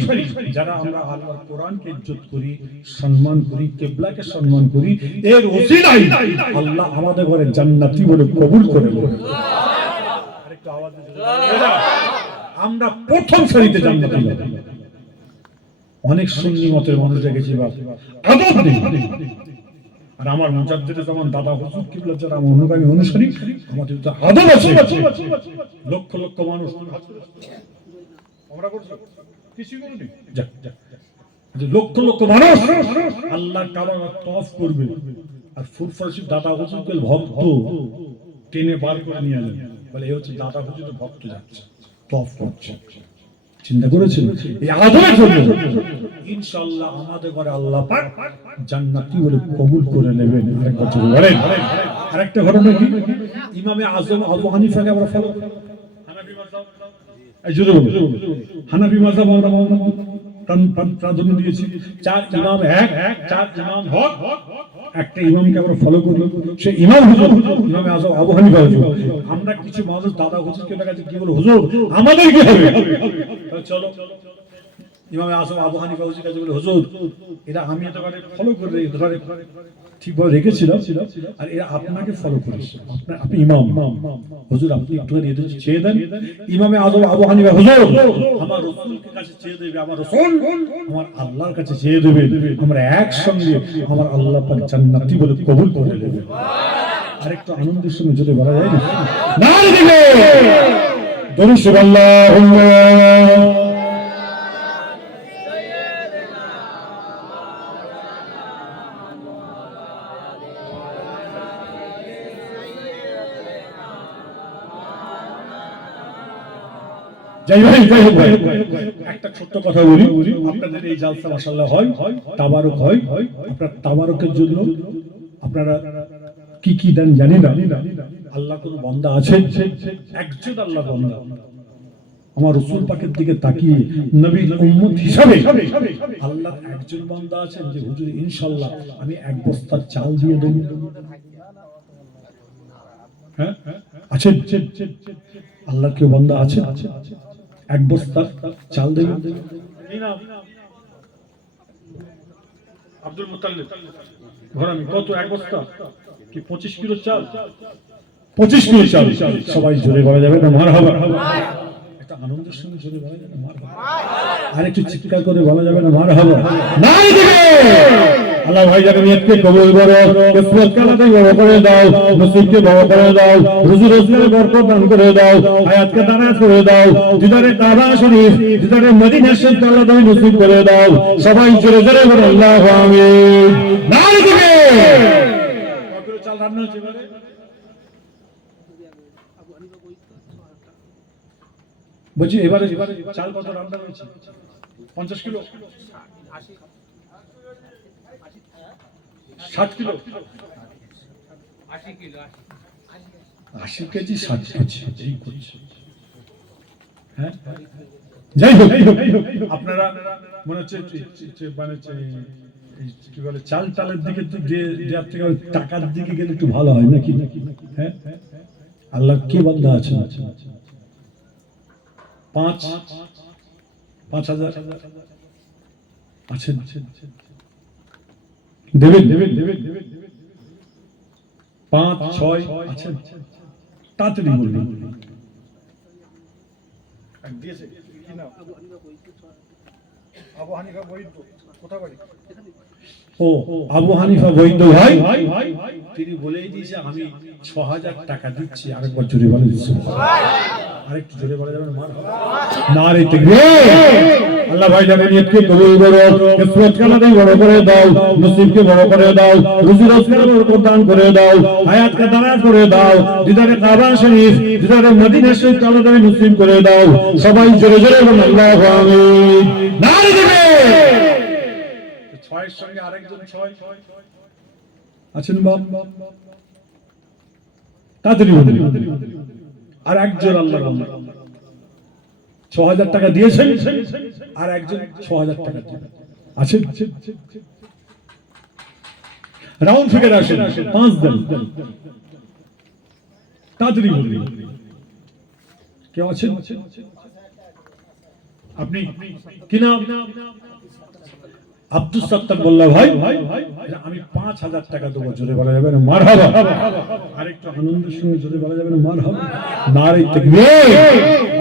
যারা আমরা আল্লাহর কোরআনকে ইজ্জত করি, সম্মান করি, কেবলাকে সম্মান করি, এর ওসিলায় আল্লাহ আমাদের ঘরে জান্নাতি বলে কবুল করে নেবেন। আরেকটু আওয়াজ দিন, আমরা প্রথম সারিতে জান্নাতি হব। অনেক সুন্নি মতের মানুষ দেখেছি বাপ আদব নেই। আর আমার মুজাদ্দিদ জামান দাদা হুজুর কিবলা যারা আমার অনুগামী অনুসারী, আমাদের তো আদব আছে। লক্ষ লক্ষ মানুষ আমরা করছি কিছু করিনি, যাক যাক, লক্ষ লক্ষ মানুষ আল্লাহ কাবা তওয়াফ করবে, আর ফুরফুর দাদা হুজুরের ভক্ত টেনে বার করে নিয়ে যাবে, বলে এই হচ্ছে দাদা হুজুরের ভক্ত যাচ্ছে তওয়াফ করছে। চিন্তা করেছেন এই আদবের জন্য ইনশাআল্লাহ আমাদের ঘরে আল্লাহ পাক জান্নাতি বলে কবুল করে নেবেন। আরেকবার বলেন। আরেকটা ঘটনা কি, ইমামে আজম আবু হানিফাকে আমরা ফলো হানাফি মাযহাব, এই জোরে বলুন, হানাফি মাযহাব আমরা প্রাধান্য দিয়েছি। 4 ইমাম এক, 4 ইমাম হক, একটা ইমামকে আমরা ফলো করি, সে ইমাম হুজুর ইমামে আজম আবু হানিফা হুজুর। আমরা কিছু মানুষ দাদা হুজুরকে কাছে কি বলে, হুজুর আমাদের কি হবে? চলো ইমামে আজম আবু হানিফা হুজুর কাছে বলে, হুজুর এরা আমি এত করে ফলো করে ঠিকভাবে রেখেছিলাম, আর এরা আপনাকে ফলো করেছে, আপনি ইমাম হুজুর, আপনি একটু এদের চেয়ে দেন। ইমামে আজম আবু হানিফা, হুজুর আমার রাসূলকে কাছে চেয়ে দেবে, আমার রাসূল আমার আল্লাহর কাছে চেয়ে দেবে, আমরা একসঙ্গে আমার আল্লাহ পাক জান্নাতি বলে কবুল করে নেবে। আরেকটু আনন্দের সঙ্গে যদি বলা যায় না দিবে দরুদ সুবহানাল্লাহ। একটা ছোট্ট কথা বলি, আপনাদের এই জালসা মাশাআল্লাহ হয়, তাবারক হয়, আপনার তাবারকের জন্য আপনারা কি কি দেন জানি না। আল্লাহ কোন বান্দা আছেন, একজন আল্লাহ বান্দা আমার রাসূল পাকের দিকে তাকিয়ে নবীর উম্মত হিসাবে আল্লাহ একজন বান্দা আছেন যে হুজুর ইনশাআল্লাহ আমি এক বস্তা চাল দিয়ে দেব। হ্যাঁ আছেন, আল্লাহর কেউ বান্দা আছে এক বস্তা চাল দেবে? আব্দুল মুতাল্লিব ঘরামি কত এক বস্তা কি 25 কিলো চাল? 25 কিলো চাল, সবাই জোরে বলা যাবে না মারহাবা? একটা আনন্দের সঙ্গে জোরে বলা যাবে না মারহাবা? আর একটু চিৎকার করে বলা যাবে না মারহাবা? নাই দিবে। আল্লাহ ভাই যাকে নিয়তকে কবুল করো, কিসমত কালাতে বড় করে দাও, নসিবকে বড় করে দাও, রুজি রোজগারে বরকত দান করে দাও, হায়াতকে দারাজ করে দাও, দিদারে কাবা শরীফ, দিদারে মদিনা শরীফ আল্লাহ তুমি নসিব করে দাও। সবাই জোরে জোরে বলো আল্লাহু আমিন। নাই দিবে। কতগুলো চাল রান্না হচ্ছে এবারে? বলছি এবারে চাল কত রান্না হয়েছে? 50 কিলো, 60 কিলো, 80 কেজি, 60 কেজি এই করছে। হ্যাঁ, যাই হোক আপনারা মনে হচ্ছে মানে কি বলে চাল টালের দিকে দেওয়ার থেকে টাকার দিকে গেলে একটু ভালো হয় নাকি? হ্যাঁ, আল্লাহ কে বান্দা আছে? 5,000 আছেন, দেবেন 5-6 আছেন, তাড়াতাড়ি বলবেন। ও আবু হানিফা বৈদ্য ভাই, তিনি বলেই দিয়েছে আমি 6,000 টাকা দিচ্ছি। আরেকবার জোরে বলে দিচ্ছে, আরেকটু জোরে বলা যাবে না মারহাবা? নারে তাকবীর। আল্লাহ ভাই যাবে নিয়তকে কবুল করো, কিসমত কালাতে বড় করে দাও, নসিবকে বড় করে দাও, রুজি রোজগারে বরকত দান করে দাও, হায়াতকে দারাজ করে দাও, দিদারে কাবা শরীফ, দিদারে মদিনা শরীফ আল্লাহ তুমি নসিব করে দাও। সবাই জোরে জোরে বলুন আল্লাহু আমিন। নারে তাকবীর। 6 এর সঙ্গে আরেকজন 6 আছেন বাপ, তাড়াতাড়ি বলুন। আর একজন আল্লাহর বান্দা 6,000 টাকা দিয়েছেন, আর একজন 6,000 টাকা আছেন। রাউন্ড ফিগার আসেন, 5 দেন, তাড়াতাড়ি বলুন। কেউ আছেন? আপনি কি নাম? আব্দুল সত্তার মোল্লা ভাই, আমি 5,000 টাকা দেবো। জোরে বলা যাবে না মারহাবা? আরেকটু আনন্দের সঙ্গে জোরে বলা যাবে না মারহাবা? নারে তাকবীর।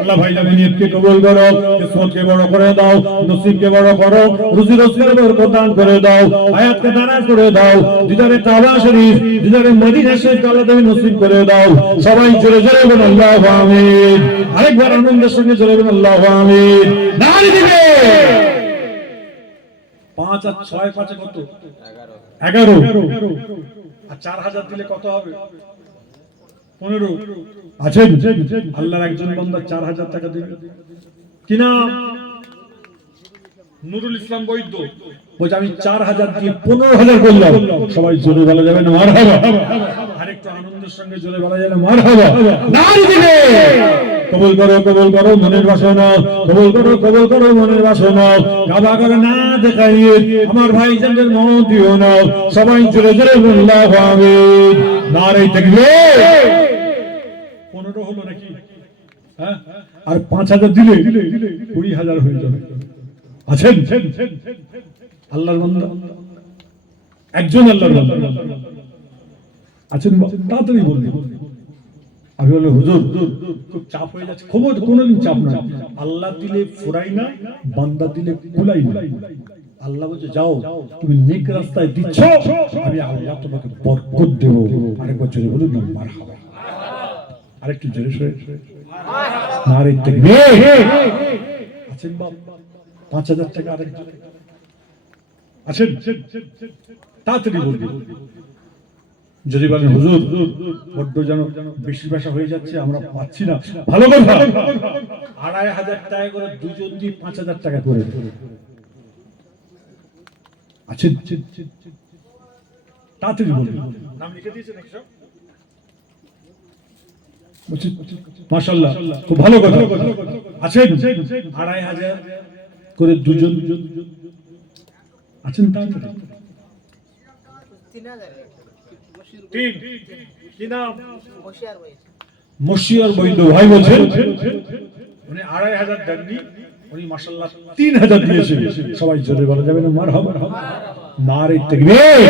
আল্লাহ ভাই যাবে নিয়তকে কবুল করো, কিসমতকে বড় করে দাও, নসিবকে বড় করো, রুজি রোজগারে বরকত দান করে দাও, হায়াতকে দারাজ করে দাও, দিদারে কাবা শরীফ, দিদারে মদিনা শরীফ আল্লাহ তুমি নসিব করে দাও। সবাই জোরে জোরে বলুন আল্লাহু আমিন। আরেকবার আনন্দের সঙ্গে জোরে বলুন আল্লাহু আমিন। নারে তাকবীর। 5 আর 6 5 কত? 11। আর 4,000 দিলে কত হবে? 15 আছেন? আল্লাহর একজন বান্দা 4,000 টাকা দিবে। কি নাম? নুরুল ইসলাম বৈদ্য। বলছে আমি 4,000 দিয়ে 15,000 করলাম। সবাই জোরে বলা যাবে না মারহাবা? আরেকটু আনন্দের সঙ্গে জোরে বলা যাবে না মারহাবা? নারে দিবে। কবুল করো, কবুল করো মনের বাসনা, কবুল করো, কবুল করো মনের বাসনা। কাবা করে না দেখাইয়ে আমার ভাইজানদের মত দিও না। সবাই জোরে জোরে আল্লাহু আমিন। নারে তাকবীর। 15 হলো নাকি? হ্যাঁ, আর 5,000 দিলে 20,000 হয়ে যাবে। আছেন আল্লাহর বান্দা? একজন আল্লাহর বান্দা আছেন? তাড়াতাড়ি বলুন। আমি বললাম হুজুর খুব চাপ হয়ে যাচ্ছে। খবর কোনোদিন চাপ না, আল্লাহ দিলে ফুরাই না, বান্দা দিলে কুলাই না। আল্লাহ বলছে যাও তুমি নেক রাস্তায় দিচ্ছ, আমি আল্লাহ তোমাকে বরকত দেব। আরেকবার জোরে বলুন না মারহাবা? আরেকটু জোরে সরে নারে তাকবীর। আছেন বাপ? 5,000 টাকা আরেকজন আছেন? তাড়াতাড়ি বলুন। যদি বলেন হুজুর বড্ড যেন বেশি পয়সা হয়ে যাচ্ছে, আমরা পাচ্ছি না, ভালো কথা 2,500 টাকা করে দুজন দিয়ে 5,000 টাকা করে আছেন? তাড়াতাড়ি বলুন। নাম লিখে দিয়েছেন একশো? মাশাআল্লাহ, খুব ভালো কথা। আছেন? 2,500 করে দুজন আছেন? মশিয়ার বৈদ্য ভাই বলছেন উনি 2,500 দেননি, উনি মাশাআল্লাহ 3,000 দিয়েছেন। সবাই জোরে বলা যাবে না মারহাবা? নারে তাকবীর।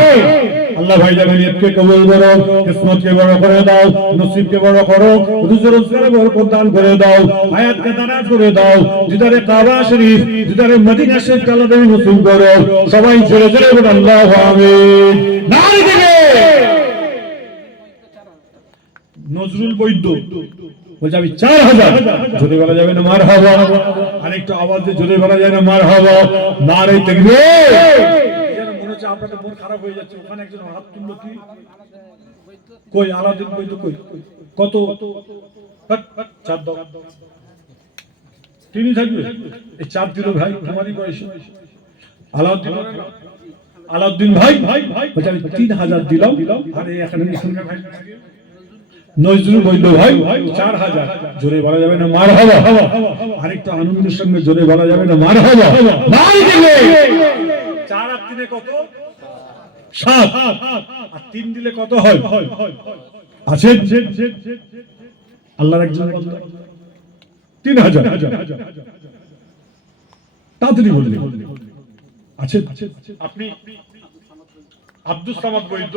আল্লাহ ভাইজানের নিয়তকে কবুল করো, কিসমতকে বড় করে দাও, নসিবকে বড় করো, রুজি রোজগারে বরকত দান করে দাও, হায়াতকে দারাজ করে দাও, দিদারে কাবা শরীফ, দিদারে মদিনা শরীফ আল্লাহ তুমি নসিব করো। সবাই জোরে জোরে বলুন আল্লাহু আমিন। নারে তাকবীর। নজরুল বৈদ্য বলছে আমি 4000, জোরে বলা যাবে না মারহাবা, আরেকটু আওয়াজ দিয়ে জোরে বলা যায় না মারহাবা, নারে তাকবীর। মনে হচ্ছে আপনাদের মন খারাপ হয়ে যাচ্ছে, ওখানে একজন হাত তুললো কি কই আলাদিন বৈদ্য কই, কত চার দাও, তিনি থাকবে এই চার দিল ভাই তোমারই বয়সে আলাউদ্দিন ভাই বলছে আমি 3000 দিলাম, আর এখানে ভাই নজরুল বৈদ্য ভাই 4000, জোরে বলা যাবে না মারহাবা, আরেকটু আনন্দের সঙ্গে জোরে বলা যাবে না মারহাবা। 4 আর 3 কত? 7, আর 3 দিলে কত হয়? আছে আল্লাহর একজন 3000, তাড়াতাড়ি বলুন আছে আপনি আব্দুল সামাদ বৈদ্য।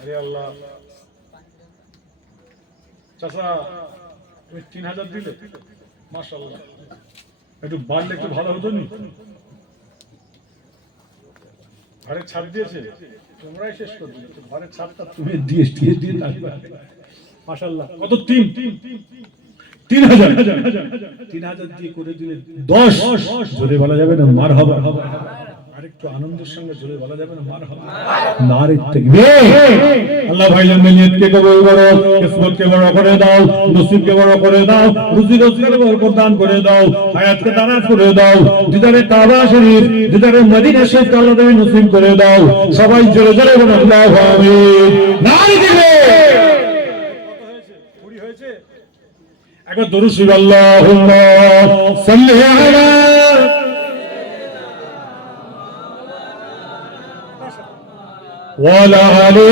আরে আল্লাহ চাচা তুমি 3000 দিলে, মাশাআল্লাহ, একটু বাড়লে একটু ভালো হতো নি। ঘরের ছাদ দিয়েছে, তোমরাই শেষ করে দিয়েছো ঘরের ছাদটা, তুমি দিয়ে মাশাআল্লাহ। কত? 3000 দিয়ে করে দিলে 10, জোরে বলা যাবে না মারহাবা, আরেকটু আনন্দের সঙ্গে জোরে বলা যাবে না মারহাবা, নারে তাকবীর। আল্লাহ ভাইজানের নিয়তকে কবুল করো, কিসমতকে বড় করে দাও, নসিবকে বড় করে দাও, রুজি রোজগারে বরকত দান করে দাও, হায়াতকে দারাজ করে দাও, দিদারে কাবা শরীফ, দিদারে মদিনা শরীফ আল্লাহ তুমি নসিব করে দাও। সবাই জোরে জোরে বলুন আল্লাহু আমিন। নারে তাকবীর। কত হয়েছে? 20 হয়েছে। একবার দরুদ শরীফ আল্লাহুম্মা সাল্লি আলা ওয়ালা আলি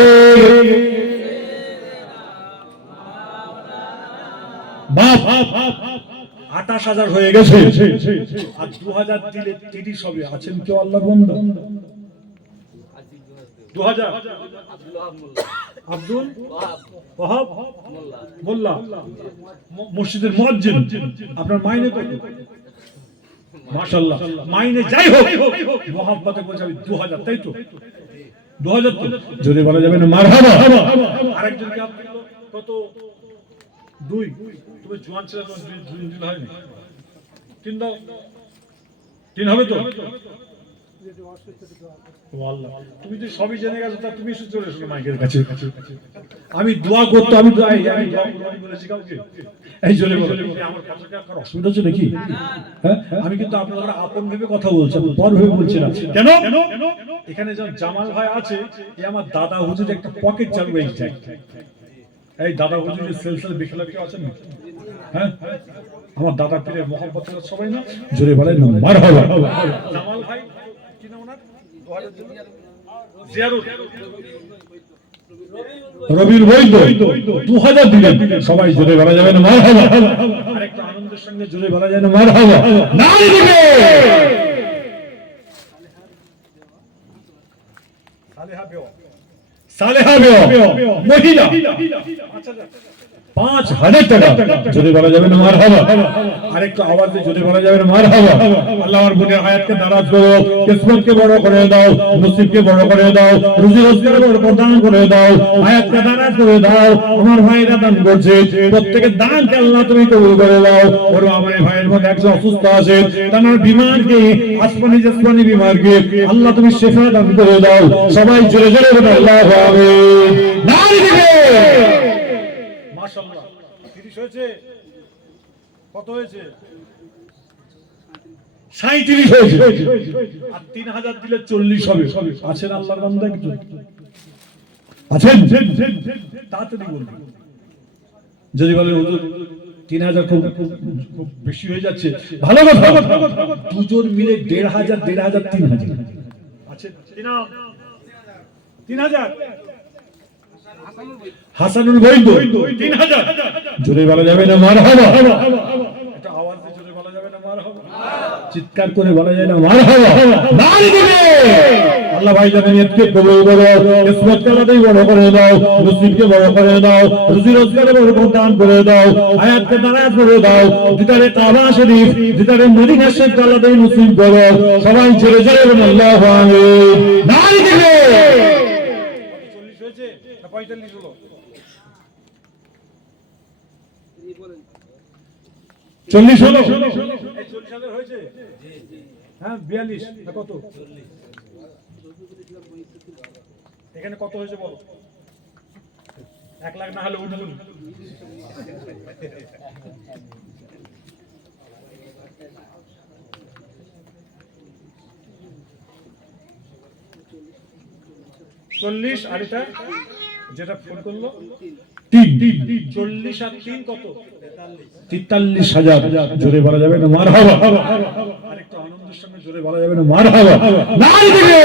28000 হয়ে গেছে, আর 2000 দিলে 30 হবে। আছেন কেউ আল্লাহর বান্দা? 2000 আব্দুল ওয়াহাব মোল্লা, মসজিদের মুয়াজ্জিন, আপনার মাইনে কত? মাশাআল্লাহ, মাইনে যাই হোক মোহাম্মতে বলছে আমি 2000, তাই তো 2000 তো জোরে বলা যাবে না মারহাবা। আরেকজনকে আপনি কত? 2, তুমি জোয়ান ছিল তখন 2 দিন হয়নি, 3 দাও, 3 হবে তো? তুমি তো সবই জেনে গেছো, তা তুমি এসে চলে এসো মাইকের কাছে। আমি দোয়া করতে, আমি বলেছি কাউকে এই জন্য আমার কাছে আপনার অসুবিধা হচ্ছে নাকি? হ্যাঁ, আমি কিন্তু আপনারা আপন ভেবে কথা বলছি, পর ভেবে বলছি না। কেন? এখানে যখন জামাল ভাই আছে, এ আমার দাদা হুজুর একটা পকেট চালু হয়ে যায়। এই দাদা হুজুরের সেলসেল বিখলা কেউ আছেন? হ্যাঁ, আমার দাদা পীরের মহব্বত সবাই না জোরে বলেন মারহাবা। জামাল ভাই কি নাম ওনার? জিয়ারুল রবিউল বৈদ্য 2000 দিলেন, সবাই জোরে বলা যাবে না মারহাবা, আরেকটা আনন্দের সঙ্গে জোরে বলা যায় না মারহাবা। নারে তাকবীর। সালেহা বেও মহিলা 5000 টাকা, জোরে বলা যাবে না মারহাবা, আরেকটু আওয়াজ দিয়ে জোরে বলা যাবে না মারহাবা। আল্লাহ আমার বোনের হায়াতকে দারাজ করো, কিসমতকে বড় করে দাও, নসিবকে বড় করে দাও, রুজি রোজগার বরকত দান করে দাও, হায়াতকে দারাজ করে দাও। আমার ভাইরা দান করছে, প্রত্যেকের দানকে আল্লাহ তুমি কবুল করে দাও। ওর আমার ভাইয়ের মধ্যে একজন অসুস্থ আছে, তার বিমারকে, আসমানি জিসমানি বিমারকে আল্লাহ তুমি শিফা দান করে দাও। সবাই জোরে জোরে বলো আল্লাহু আমিন। নারে তাকবীর। মাশাআল্লাহ 30 হয়েছে। কত হয়েছে? 37 হয়েছে, আর 3000 দিলে 40 হবে। আছেন আল্লাহর বান্দা কিছু? আছেন? তাড়াতাড়ি বলুন। যদি বলেন হুজুর 3000 খুব বেশি হয়ে যাচ্ছে, ভালো কথা, দুজন মিলে 1500, 3000 আছে। 3000 হাসানুল বৈদ্য 3000, জোরে বলা যাবে না মারহাবা, এটা আওয়াজ দিয়ে জোরে বলা যাবে না মারহাবা, চিৎকার করে বলা যায় না মারহাবা। নারে তাকবীর। আল্লাহ ভাই জানেন নিয়তকে কবুল করো, কিসমতকে আল্লাহ বড় করে দাও, নসিবকে বড় করে দাও, রুজি রোজগারে বরকত দান করে দাও, হায়াতকে দারাজ করে দাও, দিদারে কাবা শরীফ, দিদারে মদিনা শরীফ আল্লাহ নসিব করো। সবাই ছেড়ে যায় আল্লাহু আমিন। নাই দিবে 40 হয়েছে না 45 হলো? 40 হলো। এই 40,000 হয়েছে? হ্যাঁ 42 না কত? এখানে কত হয়েছে বলো? 1 লাখ না হলে উঠবো না। চল্লিশ আর এটা যেটা ফোন করলো 40 আর 3 কত? 43,000। জোরে বলা যাবে না মারহাবা? আরেকটা আনন্দের সঙ্গে জোরে বলা যাবে না মারহাবা? নাই দিবে।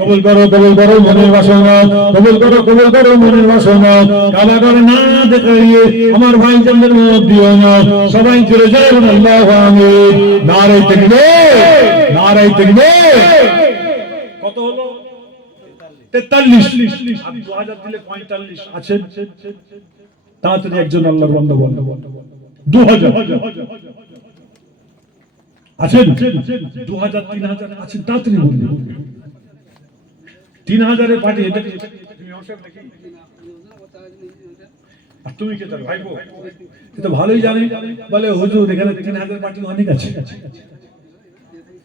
কবুল করো, কবুল করো মনের বাসনা, কবুল করো, কবুল করো মনের বাসনা। কাবা করে না দেখাইয়ে আমার ভাই জানদের মত দিও না। সবাই চলে যায় আল্লাহু আমিন। নারে তাকবীর, নারে তাকবীর। কত হলো? 43। আর 2000 দিলে 45 আছেন? তাড়াতাড়ি একজন আল্লাহর বান্দা বলেন 2000 আছেন? 2000 3000 আছেন? তাড়াতাড়ি বলুন। 3000 এর পার্টি এটা কি তুমি অংশক নাকি? আর তুমি কে তার ভাইপো? এ তো ভালোই জানে, বলে হুজুর এখানে 3000 পার্টি অনেক আছে,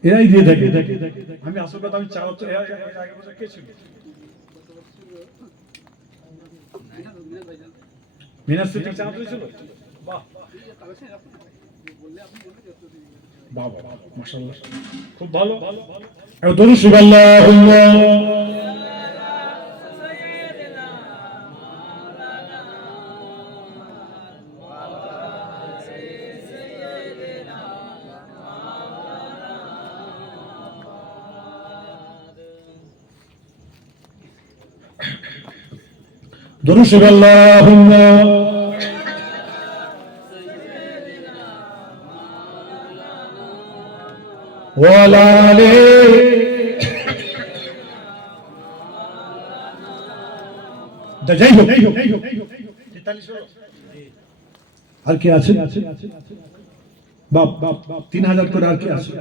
এরাই দিয়ে থাকে। আমি আসল কথা আমি চাও তো আগে বছর কে ছিল? মিনাস সিটি চাও তো ছিল? বাহ বাহ বাহ মাশাআল্লাহ খুব ভালো। এত দরুদ সুবহানাল্লাহ। দরুদ সুবহানাল্লাহ। ওয়ালা আলে। যাই হোক, 43 হলো? আর কি আছে? বাপ 3000 করে আর কি আছে?